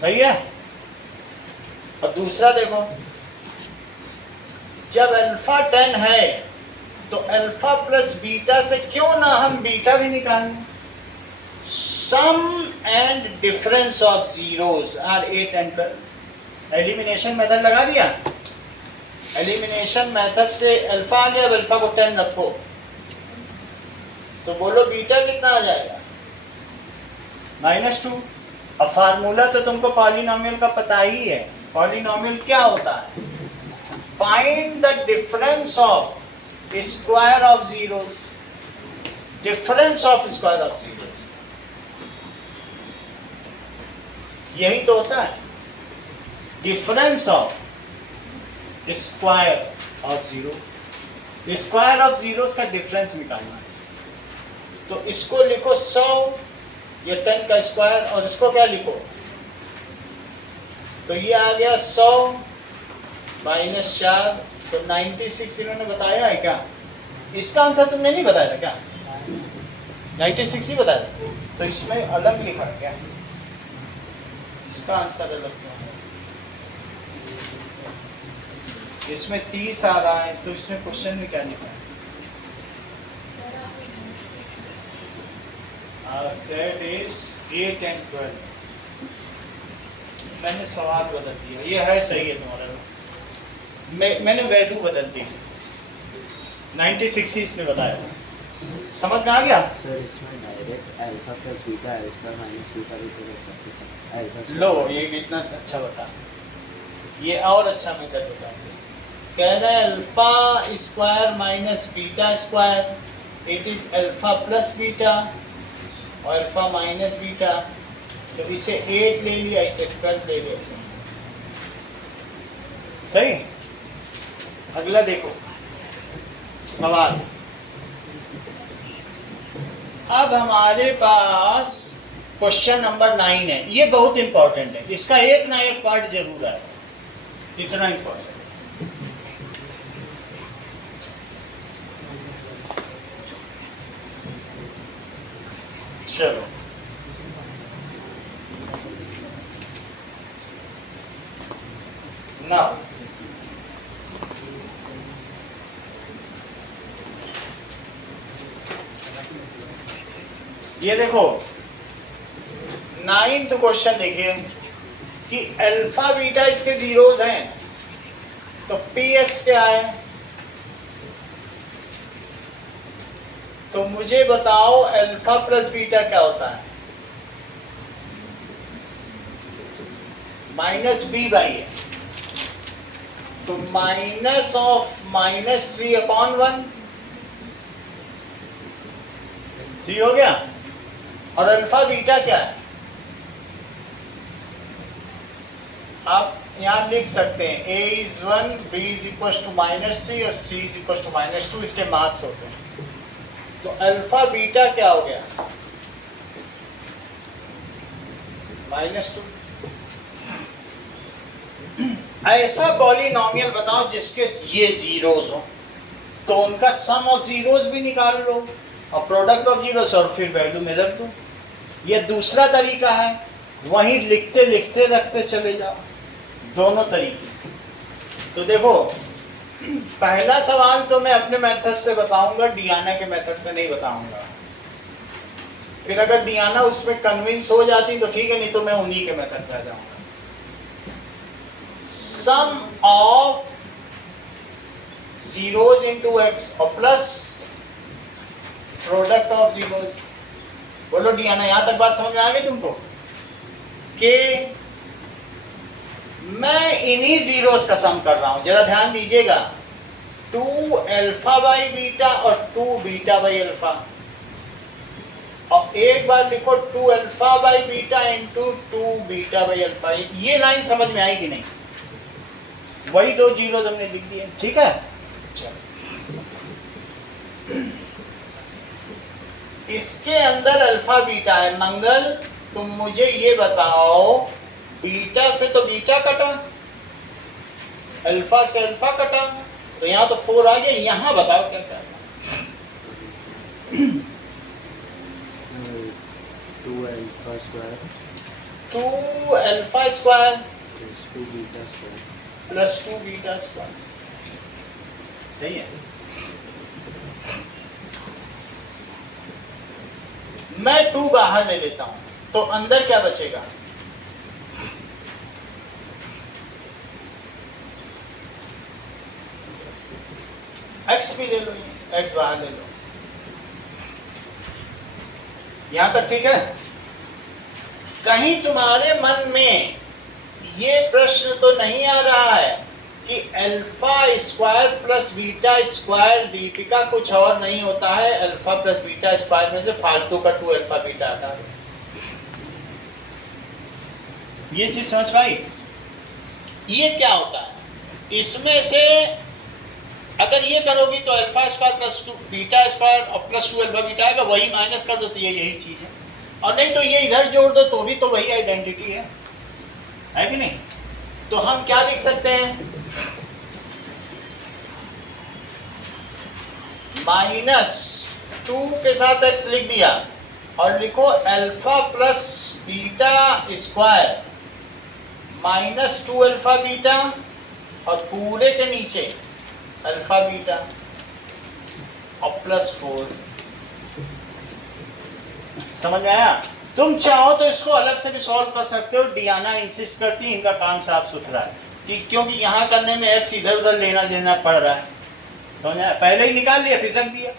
सही है? और दूसरा देखो, जब अल्फा 10 है तो अल्फा प्लस बीटा से क्यों ना हम बीटा भी निकालें? Sum and difference of zeros are 8 and 12। Elimination method लगा दिया। एलिमिनेशन मेथड से अल्फा आ गया, अब अल्फा को 10 रखो तो बोलो बीटा कितना आ जाएगा, -2। अब फार्मूला तो तुमको पॉलिनोमियल का पता ही है। पॉलिनोमियल क्या होता है, find the difference of square of zeros, difference of square of zeros, यही तो होता है, difference of square of zeros. Square of zeros का डिफरेंस निकालना है तो इसको लिखो 100 या 10 का स्क्वायर, और इसको क्या लिखो, तो ये आ गया 100 -4 तो 96 इन्होंने बताया है क्या, इसका आंसर तुमने नहीं बताया था क्या, 96 ही बताया था, तो इसमें अलग लिखा है क्या, इसका आंसर अलग क्यों है, इसमें 30 आ रहा है तो इसमें क्वेश्चन में क्या लिखा है, that is 8 and 12। मैंने सवाल बदल दिया, ये है सही है तुम्हारा, मैंने वैल्यू बदल दी, 96 ही इसने बताया, समझ में आ गया। सर इसमें direct alpha plus beta alpha minus beta भी तो कर सकते थे अल्फा। लो ये कितना अच्छा बता, ये और अच्छा मेथड बता, कह रहे हैं alpha square minus beta square, it is alpha plus beta और अल्फा माइनस बीटा, तो इसे 8 ले लिया, इसे 12 ले लिया, इसे सही। अगला देखो सवाल, अब हमारे पास क्वेश्चन नंबर 9 है, ये बहुत इंपॉर्टेंट है, इसका एक ना एक पार्ट जरूर है, इतना इंपॉर्टेंट। चलो ना, ये देखो 9th क्वेश्चन देखिए कि अल्फा बीटा इसके जीरोस हैं, तो पी एक्स क्या है, तो मुझे बताओ अल्फा प्लस बीटा क्या होता है, -b/a, तो माइनस ऑफ -3/1, 3 हो गया। और अल्फा बीटा क्या है, आप यहाँ लिख सकते हैं a is 1, b is equals to -3 और c is equals to -2, इसके मार्क्स होते हैं। तो अल्फा बीटा क्या हो गया, -2। ऐसा पॉलिनोमियल बताओ जिसके ये जीरोस हो, तो उनका सम ऑफ जीरोस भी निकाल लो और प्रोडक्ट ऑफ जीरोस और फिर वैल्यू में रख दो। ये दूसरा तरीका है, वहीं लिखते लिखते रखते चले जाओ, दोनों तरीके। तो देखो पहला सवाल तो मैं अपने मेथड से बताऊंगा, डियाना के मेथड से नहीं बताऊंगा, फिर अगर डियाना उसमें कन्विंस हो जाती तो ठीक है, नहीं तो मैं उन्हीं के मेथड पे आ जाऊंगा। सम ऑफ जीरोस इनटू एक्स और प्लस प्रोडक्ट ऑफ जीरोस, बोलो डियाना, यहां तक बात समझ में आ गई तुमको कि मैं इन्हीं जीरोस का सम कर रहा हूं, जरा ध्यान दीजिएगा, 2 अल्फा बाई बीटा और 2 बीटा बाई अल्फा, और एक बार लिखो 2 alpha by beta into 2 beta by alpha. ये लाइन समझ में आएगी नहीं, वही 2 जीरोस हमने लिख दिए, ठीक है। चलो इसके अंदर अल्फा बीटा है, मंगल तुम मुझे ये बताओ, बीटा से तो बीटा कटा, अल्फा से अल्फा कटा, तो यहाँ तो 4 आ गया, यहाँ बताओ क्या क्या। 2 alpha square 2 alpha square plus 2 beta square plus 2 beta square, सही है। मैं 2 बाहर ले लेता हूं, तो अंदर क्या बचेगा? x भी ले लो, x बाहर ले लो। यहां तक ठीक है? कहीं तुम्हारे मन में ये प्रश्न तो नहीं आ रहा है कि alpha square plus beta square Deepika कुछ और नहीं होता है, अल्फा प्लस बीटा स्क्वायर में से फालतू का 2 अल्फा बीटा आता है? ये चीज समझ पाई? ये क्या होता है? इसमें से अगर ये करोगी तो alpha square plus 2 beta square और प्लस 2 अल्फा बीटा आएगा, वही माइनस कर दो तो ये यही चीज है। और नहीं तो ये इधर जोड़ दो तो भी तो वही आइडेंटिटी है कि नहीं? तो हम क्या लिख सकते हैं? -2 के साथ x लिख दिया और लिखो alpha plus beta square -2 alpha beta और पूरे के नीचे अल्फा बीटा और +4। समझ में आया? तुम चाहो तो इसको अलग से भी सॉल्व कर सकते हो। डियाना इंसिस्ट करती है, इनका काम साफ सुथरा है कि क्योंकि यहाँ करने में x इधर उधर लेना देना पड़ रहा है। समझ आया? पहले ही निकाल लिया फिर रख दिया,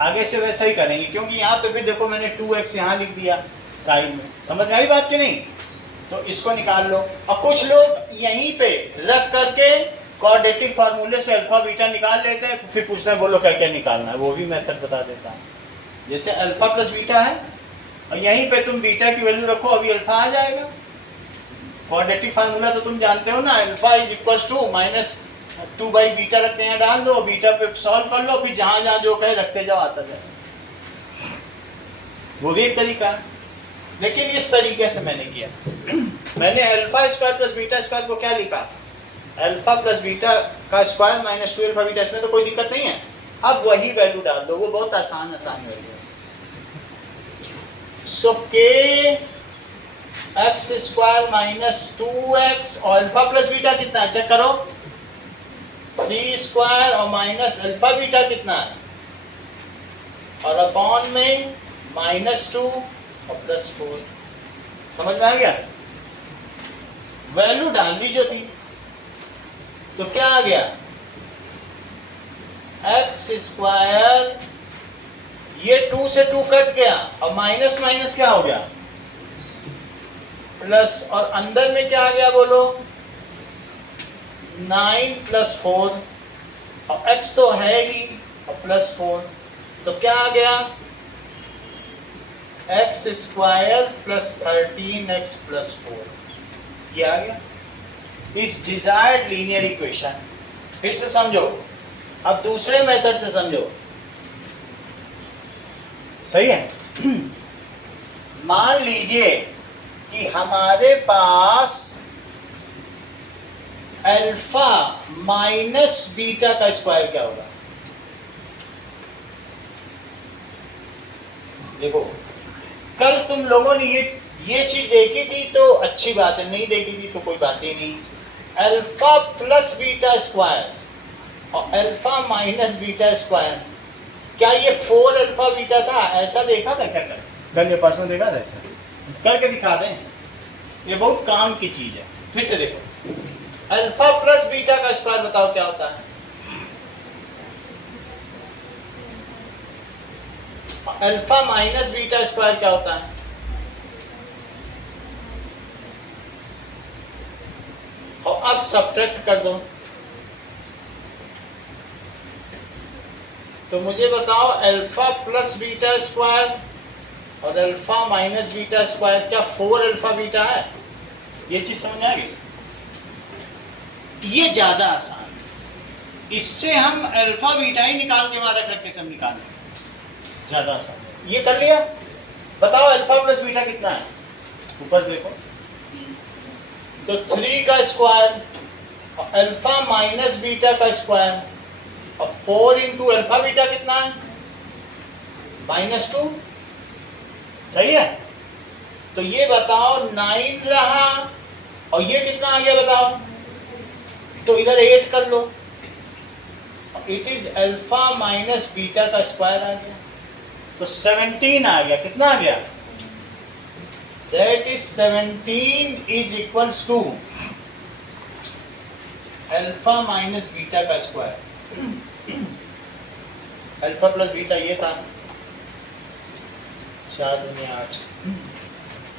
आगे से वैसा ही करेंगे क्योंकि यहाँ पे फिर देखो मैंने 2x यहाँ लिख दिया साइड में। समझ में आई बात कि नहीं? तो इसको निकाल लो। और कुछ लोग यहीं पे रख करके क्वाड्रेटिक फार्मूले से अल्फा बीटा निकाल लेते हैं, फिर पूछते हैं बोलो क्या क्या निकालना है, वो भी मेथड बता देता हूँ। जैसे अल्फा प्लस बीटा है और यहीं पे तुम बीटा की वैल्यू रखो, अभी अल्फा आ जाएगा। क्वाड्रेटिक फार्मूला तो तुम जानते हो ना, alpha is equal to -2 by beta रखते हैं, डाल दो, बीटा पे सॉल्व कर लो, फिर जहाँ जहाँ जो कहे रखते जाओ, आता जाए। वो भी एक तरीका है, लेकिन इस तरीके से मैंने किया। मैंने alpha square plus beta square को क्या लिखा? अल्फा प्लस बीटा का स्क्वायर -2 अल्फा बीटा, इसमें तो कोई दिक्कत नहीं है। अब वही वैल्यू डाल दो, वो बहुत आसान वैल्यू है। सो के एक्स स्क्वायर -2x और अल्फा प्लस बीटा कितना है चेक करो, 3 स्क्वायर और माइनस अल्फा बीटा कितना है, और अपॉन में -2 और +4। समझ में आ गया? वैल्यू डाल दी जो थी, तो क्या आ गया? एक्स स्क्वायर, ये 2 से 2 कट गया और माइनस माइनस क्या हो गया? प्लस, और अंदर में क्या आ गया बोलो? 9 + 4, और x तो है ही और +4, तो क्या आ गया? एक्स स्क्वायर प्लस 13x + 4, ये आ गया इस डिजायर्ड लीनियर इक्वेशन। फिर से समझो, अब दूसरे मेथड से समझो, सही है? मान लीजिए कि हमारे पास अल्फा माइनस बीटा का स्क्वायर क्या होगा? देखो, कल तुम लोगों ने ये चीज देखी थी तो अच्छी बात है, नहीं देखी थी तो कोई बात ही नहीं। अल्फा प्लस बीटा स्क्वायर और अल्फा माइनस बीटा स्क्वायर, क्या ये 4 अल्फा बीटा था? ऐसा देखा था क्या? कल ये परसों देखा था? ऐसा करके दिखा दें, ये बहुत काम की चीज है। फिर से देखो, अल्फा प्लस बीटा का स्क्वायर बताओ क्या होता है? अल्फा माइनस बीटा स्क्वायर क्या होता है? और अब सब्ट्रैक्ट कर दो, तो मुझे बताओ अल्फा प्लस बीटा स्क्वायर और अल्फा माइनस बीटा स्क्वायर क्या 4 अल्फा बीटा है? ये चीज समझ आ गई? ये ज्यादा आसान है, इससे हम अल्फा बीटा ही निकाल के मारा करके सब निकाल लेंगे, ज्यादा आसान है। ये कर लिया, बताओ अल्फा प्लस बीटा कितना है? ऊपर देखो, तो 3 का स्क्वायर और अल्फा माइनस बीटा का स्क्वायर और 4 इंटू अल्फा बीटा कितना है? -2, सही है? तो ये बताओ 9 रहा और ये कितना आ गया बताओ? तो इधर 8 कर लो, it is alpha minus beta का स्क्वायर आ गया, तो 17 आ गया। कितना आ गया? That is 17 is equals to alpha minus beta का स्क्वायर। अल्फा प्लस बीटा ये था 4 दूनी 8।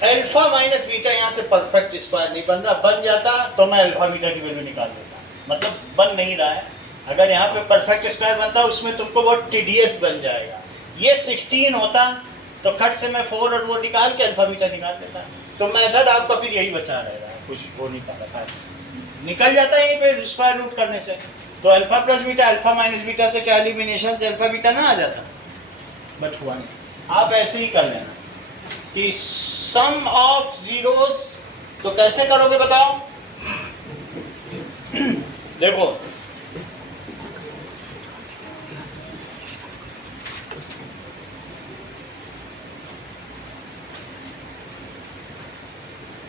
अल्फा माइनस बीटा यहाँ से परफेक्ट स्क्वायर नहीं बन रहा, बन जाता तो मैं अल्फा बीटा की वैल्यू निकाल देता, मतलब बन नहीं रहा है। अगर यहाँ पे परफेक्ट स्क्वायर बनता उसमें तुमको बहुत टीडीएस बन जाएगा। ये 16 होता तो खट से मैं 4 और वो निकाल के अल्फा बीटा निकाल देता, तो मेथड आपका फिर यही बचा रहेगा, कुछ वो नहीं कर रखा है, निकल जाता है यहीं पे स्क्वायर रूट करने से। तो alpha plus beta, alpha minus beta से क्या एलिमिनेशन से अल्फा बीटा ना आ जाता, बट हुआ नहीं। आप ऐसे ही कर लेना कि सम ऑफ जीरोस, तो कैसे करोगे बताओ? देखो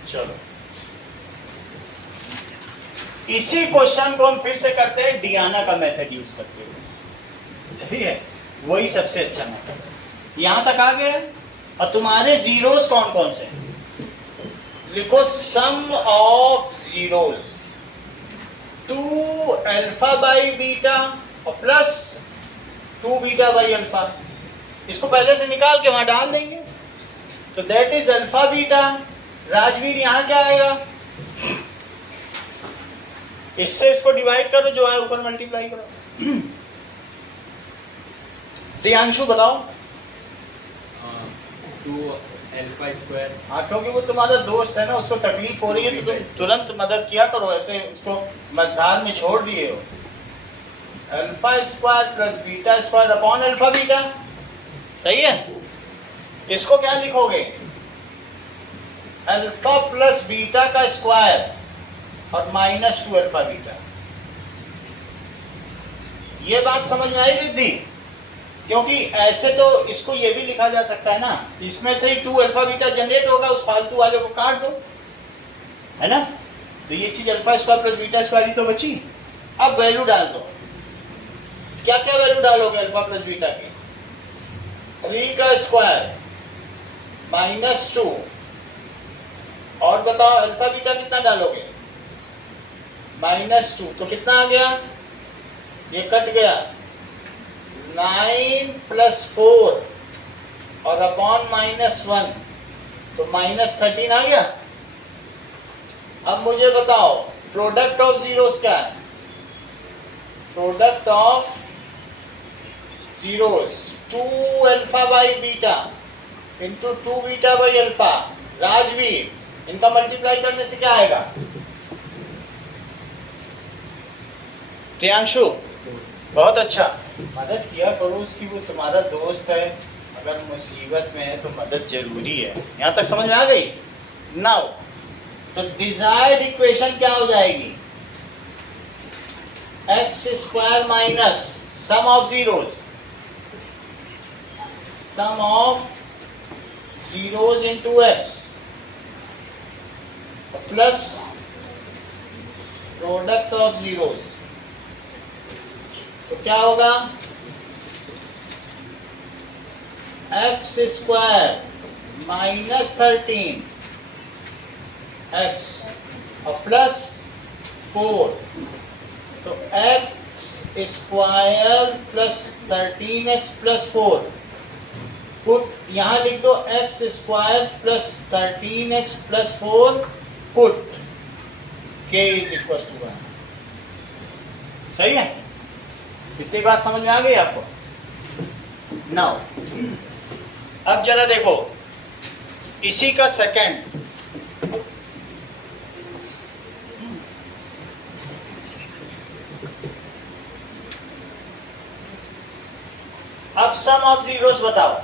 चलो इसी क्वेश्चन को हम फिर से करते हैं डियाना का मेथड यूज करते हुए। सही है, वही सबसे अच्छा मेथड है। यहां तक आ गए और तुम्हारे जीरोस कौन कौन से? लिखो sum of zeros 2 alpha by beta और प्लस 2 बीटा बाई अल्फा। इसको पहले से निकाल के वहां डाल देंगे, तो that is alpha beta. Rajveer यहाँ क्या आएगा? इससे इसको डिवाइड करो, जो है ऊपर मल्टीप्लाई करो। प्रियांशु बताओ। 2 अल्फा स्क्वायर। हाँ, क्योंकि वो तुम्हारा दोस्त है ना, उसको तकलीफ हो रही है तो तुम तुरंत मदद किया करो, ऐसे इसको मझधार में छोड़ दिए हो। Alpha square plus beta square upon alpha beta, सही है। इसको क्या लिखोगे? अल्फा प्लस बीटा का स्क्वायर और माइनस 2 अल्फा बीटा। ये बात समझ में आई रिद्धि? क्योंकि ऐसे तो इसको ये भी लिखा जा सकता है ना, इसमें से ही 2 अल्फा बीटा जनरेट होगा, उस फालतू वाले को काट दो, है ना। तो ये चीज alpha square plus beta square ही तो बची। अब वैल्यू डाल दो, क्या क्या वैल्यू डालोगे अल्फा प्लस बीटा की? 3 का स्क्वायर माइनस 2, और बताओ अल्फा बीटा कितना डालोगे? -2, तो कितना आ गया? ये कट गया, 9 + 4 और अपॉन -1, तो -13 आ गया। अब मुझे बताओ प्रोडक्ट ऑफ जीरोस क्या है? Product of zeros 2 alpha by beta into 2 beta by alpha. Rajveer, इनका मल्टीप्लाई करने से क्या आएगा? प्रियांशु, बहुत अच्छा, मदद किया करो उसकी, वो तुम्हारा दोस्त है, अगर मुसीबत में है तो मदद जरूरी है। यहाँ तक समझ में आ गई? नाउ तो डिजायर्ड इक्वेशन क्या हो जाएगी? x² minus sum of zeros, sum of zeros into x plus product of zeros. तो क्या होगा? x² माइनस 13 x और प्लस 4, तो x² plus 13x plus 4। Put यहाँ लिख दो x² plus 13x plus 4 put k is equal to 1। सही है? इतनी बात समझ में आ गई आपको? नाउ अब जरा देखो इसी का सेकंड, अब सम ऑफ जीरोस बताओ।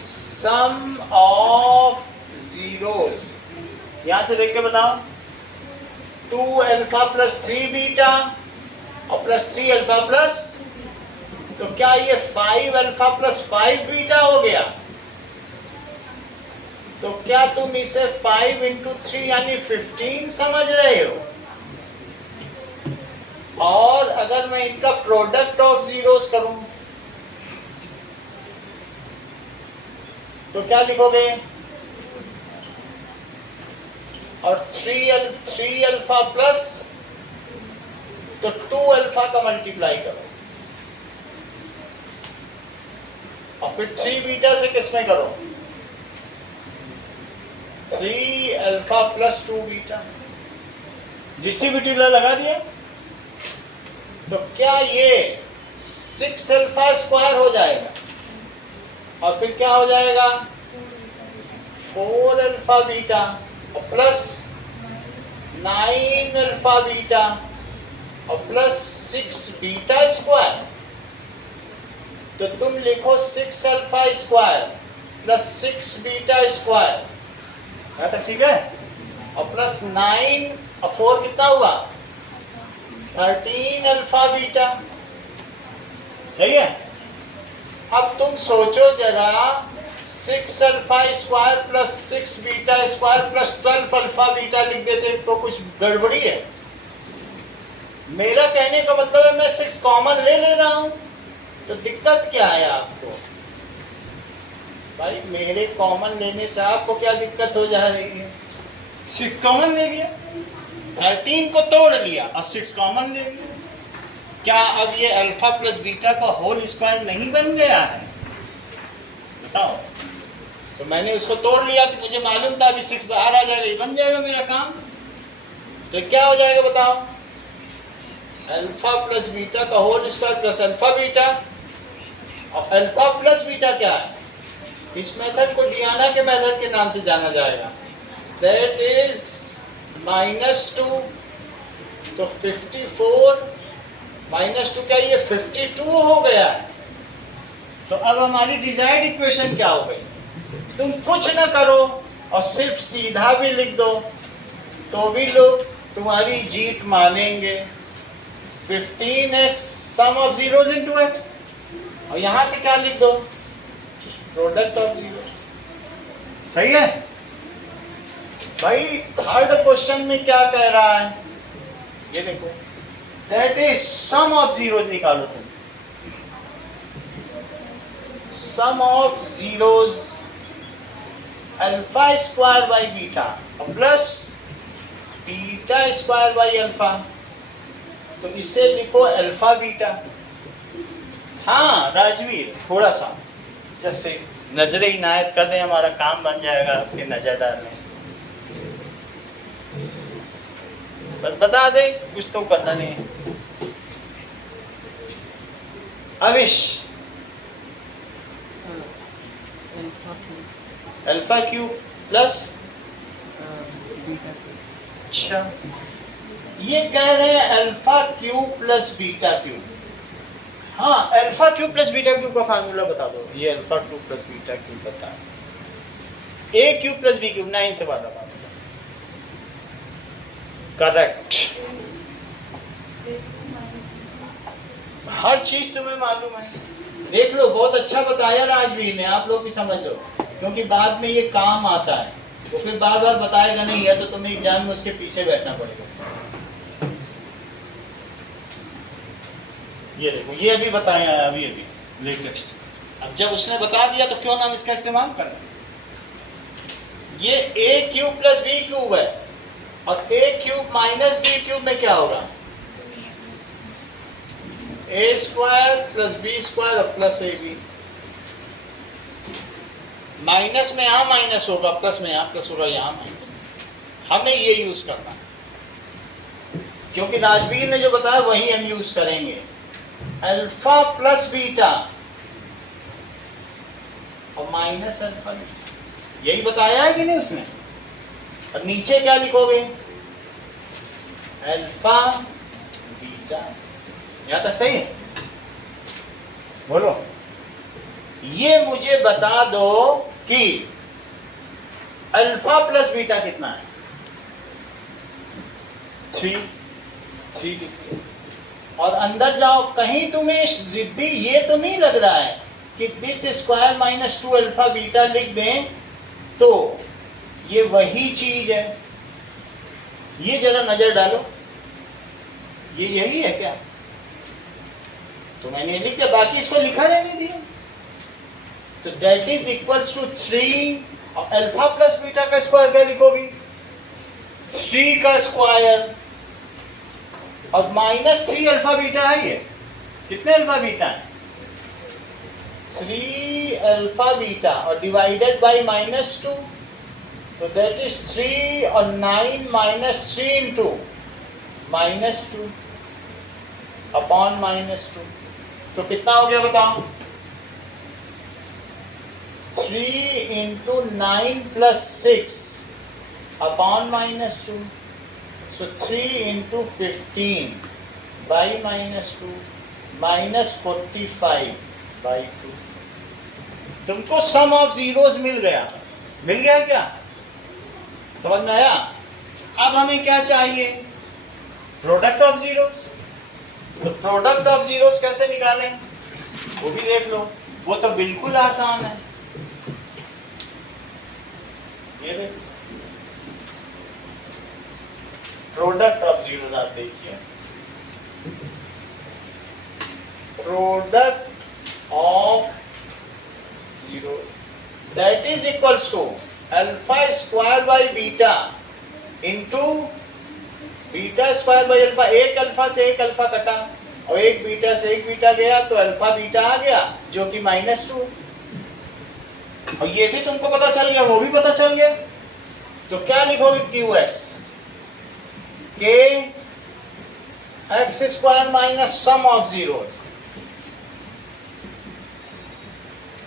सम ऑफ जीरोस यहां से देख के बताओ। 2 अल्फा प्लस 3 बीटा और प्लस 3 अल्फा प्लस, तो क्या ये 5 अल्फा प्लस 5 बीटा हो गया? तो क्या तुम इसे 5 इंटू 3 यानी 15 समझ रहे हो? और अगर मैं इनका प्रोडक्ट ऑफ जीरोस करूं तो क्या लिखोगे? और 3 अल्फा प्लस, तो 2 अल्फा का मल्टीप्लाई करो और फिर 3 बीटा से किसमें करो? 3 अल्फा प्लस 2 बीटा। डिस्ट्रीब्यूटिव लगा दिया। तो क्या ये 6 अल्फा स्क्वायर हो जाएगा और फिर क्या हो जाएगा? 4 अल्फा बीटा और प्लस 9 अल्फा बीटा और प्लस 6 बीटा स्क्वायर। तो तुम लिखो 6 alpha square plus 6 beta square, यहाँ तक ठीक है? और प्लस 9 और 4 कितना हुआ? 13 अल्फा बीटा। सही है? अब तुम सोचो जरा, 6 alpha square plus 6 beta square plus 12 alpha beta लिख देते तो कुछ गड़बड़ी है? मेरा कहने का मतलब है मैं 6 कॉमन ले रहा हूं, तो दिक्कत क्या है आपको? भाई मेरे कॉमन लेने से आपको क्या दिक्कत हो जा रही है? 6 कॉमन ले लिया, 13 को तोड़ लिया और 6 कॉमन ले लिया। क्या अब ये अल्फा प्लस बीटा का होल स्क्वायर नहीं बन गया है? बताओ। तो मैंने उसको तोड़ लिया कि मुझे मालूम था अभी 6 बाहर आ जाएगा, ये बन जाएगा मेरा काम। तो क्या हो जाएगा बताओ? अल्फा प्लस बीटा का whole square plus alpha beta. और अल्फा प्लस बीटा क्या है? इस मेथड को लियाना के मेथड के नाम से जाना जाएगा। That is -2। तो 54 -2 क्या ये 52 हो गया है। तो अब हमारी डिजायर्ड इक्वेशन क्या हो गई? तुम कुछ ना करो और सिर्फ सीधा भी लिख दो तो भी लोग तुम्हारी जीत मानेंगे। 15x sum of zeros into x, और यहां से क्या लिख दो? Product of zeros. सही है भाई? थर्ड क्वेश्चन में क्या कह रहा है ये देखो, that is sum of zeros निकालो तुम। Sum of zeros alpha square by beta plus beta square by alpha. तो इसे लिखो अल्फा बीटा। हाँ राजवीर, थोड़ा सा जस्ट एक नजर इनायत कर दें, हमारा काम बन जाएगा आपके नजर डालने से। बस बता दे, कुछ तो करना नहीं है। Avish, alpha cube plus beta. अच्छा, ये कह रहे हैं alpha cube plus beta cube. हाँ, alpha cube plus beta cube का फार्मूला बता दो। ये alpha cube plus beta cube बता, a cube plus b cube, 9th वाला फार्मूला। करेक्ट। हर चीज तुम्हें मालूम है। देख लो, बहुत अच्छा बताया राजवीर ने, आप लोग भी समझ लो, क्योंकि बाद में ये काम आता है। तो फिर बार बार बताएगा नहीं है तो तुम्हें एग्जाम में उसके पीछे बैठना पड़ेगा। ये देखो, ये अभी बताया है, अभी लेटेस्ट। अब जब उसने बता दिया तो क्यों ना हम इसका इस्तेमाल करें। ये ए क्यूब प्लस बी क्यूब है, और ए क्यूब माइनस बी क्यूब में क्या होगा? ए स्क्वायर प्लस बी स्क्वायर और प्लस ए बी। माइनस में यहाँ माइनस होगा, प्लस में यहाँ प्लस होगा, यहाँ माइनस। हमें ये यूज करना है, क्योंकि राजवीर ने जो बताया वही हम यूज करेंगे। अल्फा प्लस बीटा और माइनस अल्फा, यही बताया है कि नहीं उसने? और नीचे क्या लिखोगे? Alpha beta. यहां तक सही है? बोलो, ये मुझे बता दो कि अल्फा प्लस बीटा कितना है? 3 लिखिए। और अंदर जाओ, कहीं तुम्हें रिद्धि ये तो नहीं लग रहा है कि this square minus 2 alpha beta लिख दें तो ये वही चीज है? ये जरा नजर डालो, ये यही है क्या? तो मैंने लिख दिया, बाकी इसको लिखा रहने दिया। तो दैट इज इक्वल्स टू 3 और अल्फा प्लस बीटा का स्क्वायर क्या लिखोगी? 3 का स्क्वायर और -3 अल्फा बीटा है। ये कितने अल्फा बीटा है? 3 अल्फा बीटा और डिवाइडेड बाय -2, तो दैट इज 3 और 9 -3 इंटू -2 अपॉन -2, तो कितना हो गया बताओ? 3 into 9 plus 6 upon -2, so 3 into 15 by -2 -45 by 2। तुमको सम ऑफ जीरोस मिल गया क्या? समझ में आया? अब हमें क्या चाहिए? Product of zeros. तो प्रोडक्ट ऑफ जीरोस कैसे निकालें वो भी देख लो, वो तो बिल्कुल आसान है। ये देखो प्रोडक्ट ऑफ जीरोस, आप देखिए product of zeros that is equals to alpha square by beta into beta square by alpha. एक अल्फा से एक अल्फा कटा और एक बीटा से एक बीटा गया, तो अल्फा बीटा आ गया जो कि -2, और ये भी तुमको पता चल गया, वो भी पता चल गया। तो क्या लिखोगे? QX k x square minus sum of zeros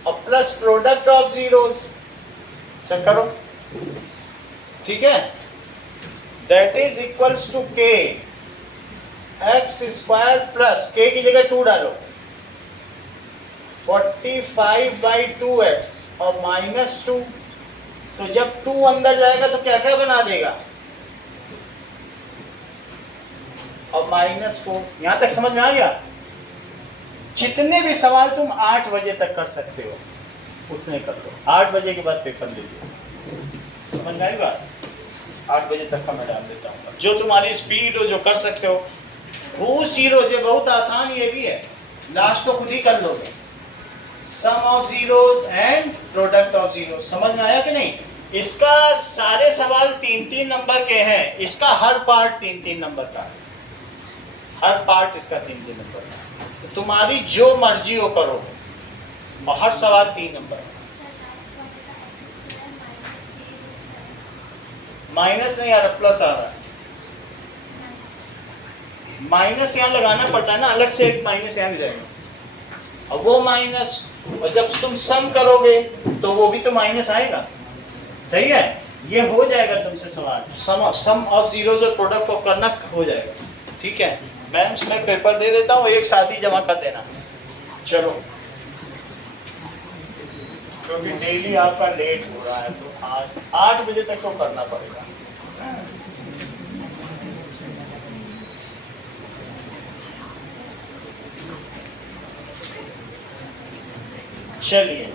और plus product of zeros. Check करो, ठीक है? That is equals to k x square plus के की जगह 2 डालो 45/2x और -2, तो जब 2 अंदर जाएगा तो क्या क्या बना देगा? और -4। यहां तक समझ में आ गया? जितने भी सवाल तुम 8 बजे तक कर सकते हो उतने कर लो, 8 बजे के बाद पेपर ले लो। समझ में आई बात? 8 बजे तक का मैं डाल देता हूँ, जो तुम्हारी स्पीड हो, जो कर सकते हो। वो जीरोस ये बहुत आसान ये भी है, लास्ट तो खुद ही कर लोगे। Sum of zeros and product of zeros. समझ में आया कि नहीं? इसका सारे सवाल 3-3 नंबर के हैं, इसका हर पार्ट 3-3 नंबर का है, हर पार्ट इसका 3-3 नंबर का है। तो तुम्हारी जो मर्जी हो करो, हर सवाल 3 नंबर। माइनस नहीं आ रहा, प्लस आ रहा है। माइनस यहाँ लगाना पड़ता है ना, अलग से एक माइनस यहाँ जाएगा, और वो माइनस, और जब तुम सम करोगे तो वो भी तो माइनस आएगा। सही है? ये हो जाएगा तुमसे सवाल, सम ऑफ जीरोस और प्रोडक्ट ऑफ करना हो जाएगा। ठीक है मैम, मैं पेपर दे देता हूँ, एक साथ ही जमा कर देना। चलो, क्योंकि डेली आपका लेट हो रहा है, तो आज 8 बजे तक तो करना पड़ेगा। चलिए,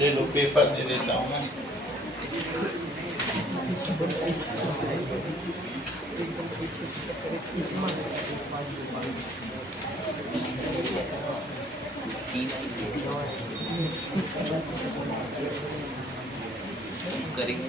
ले लो, पेपर दे देता हूँ मैं। करेंगे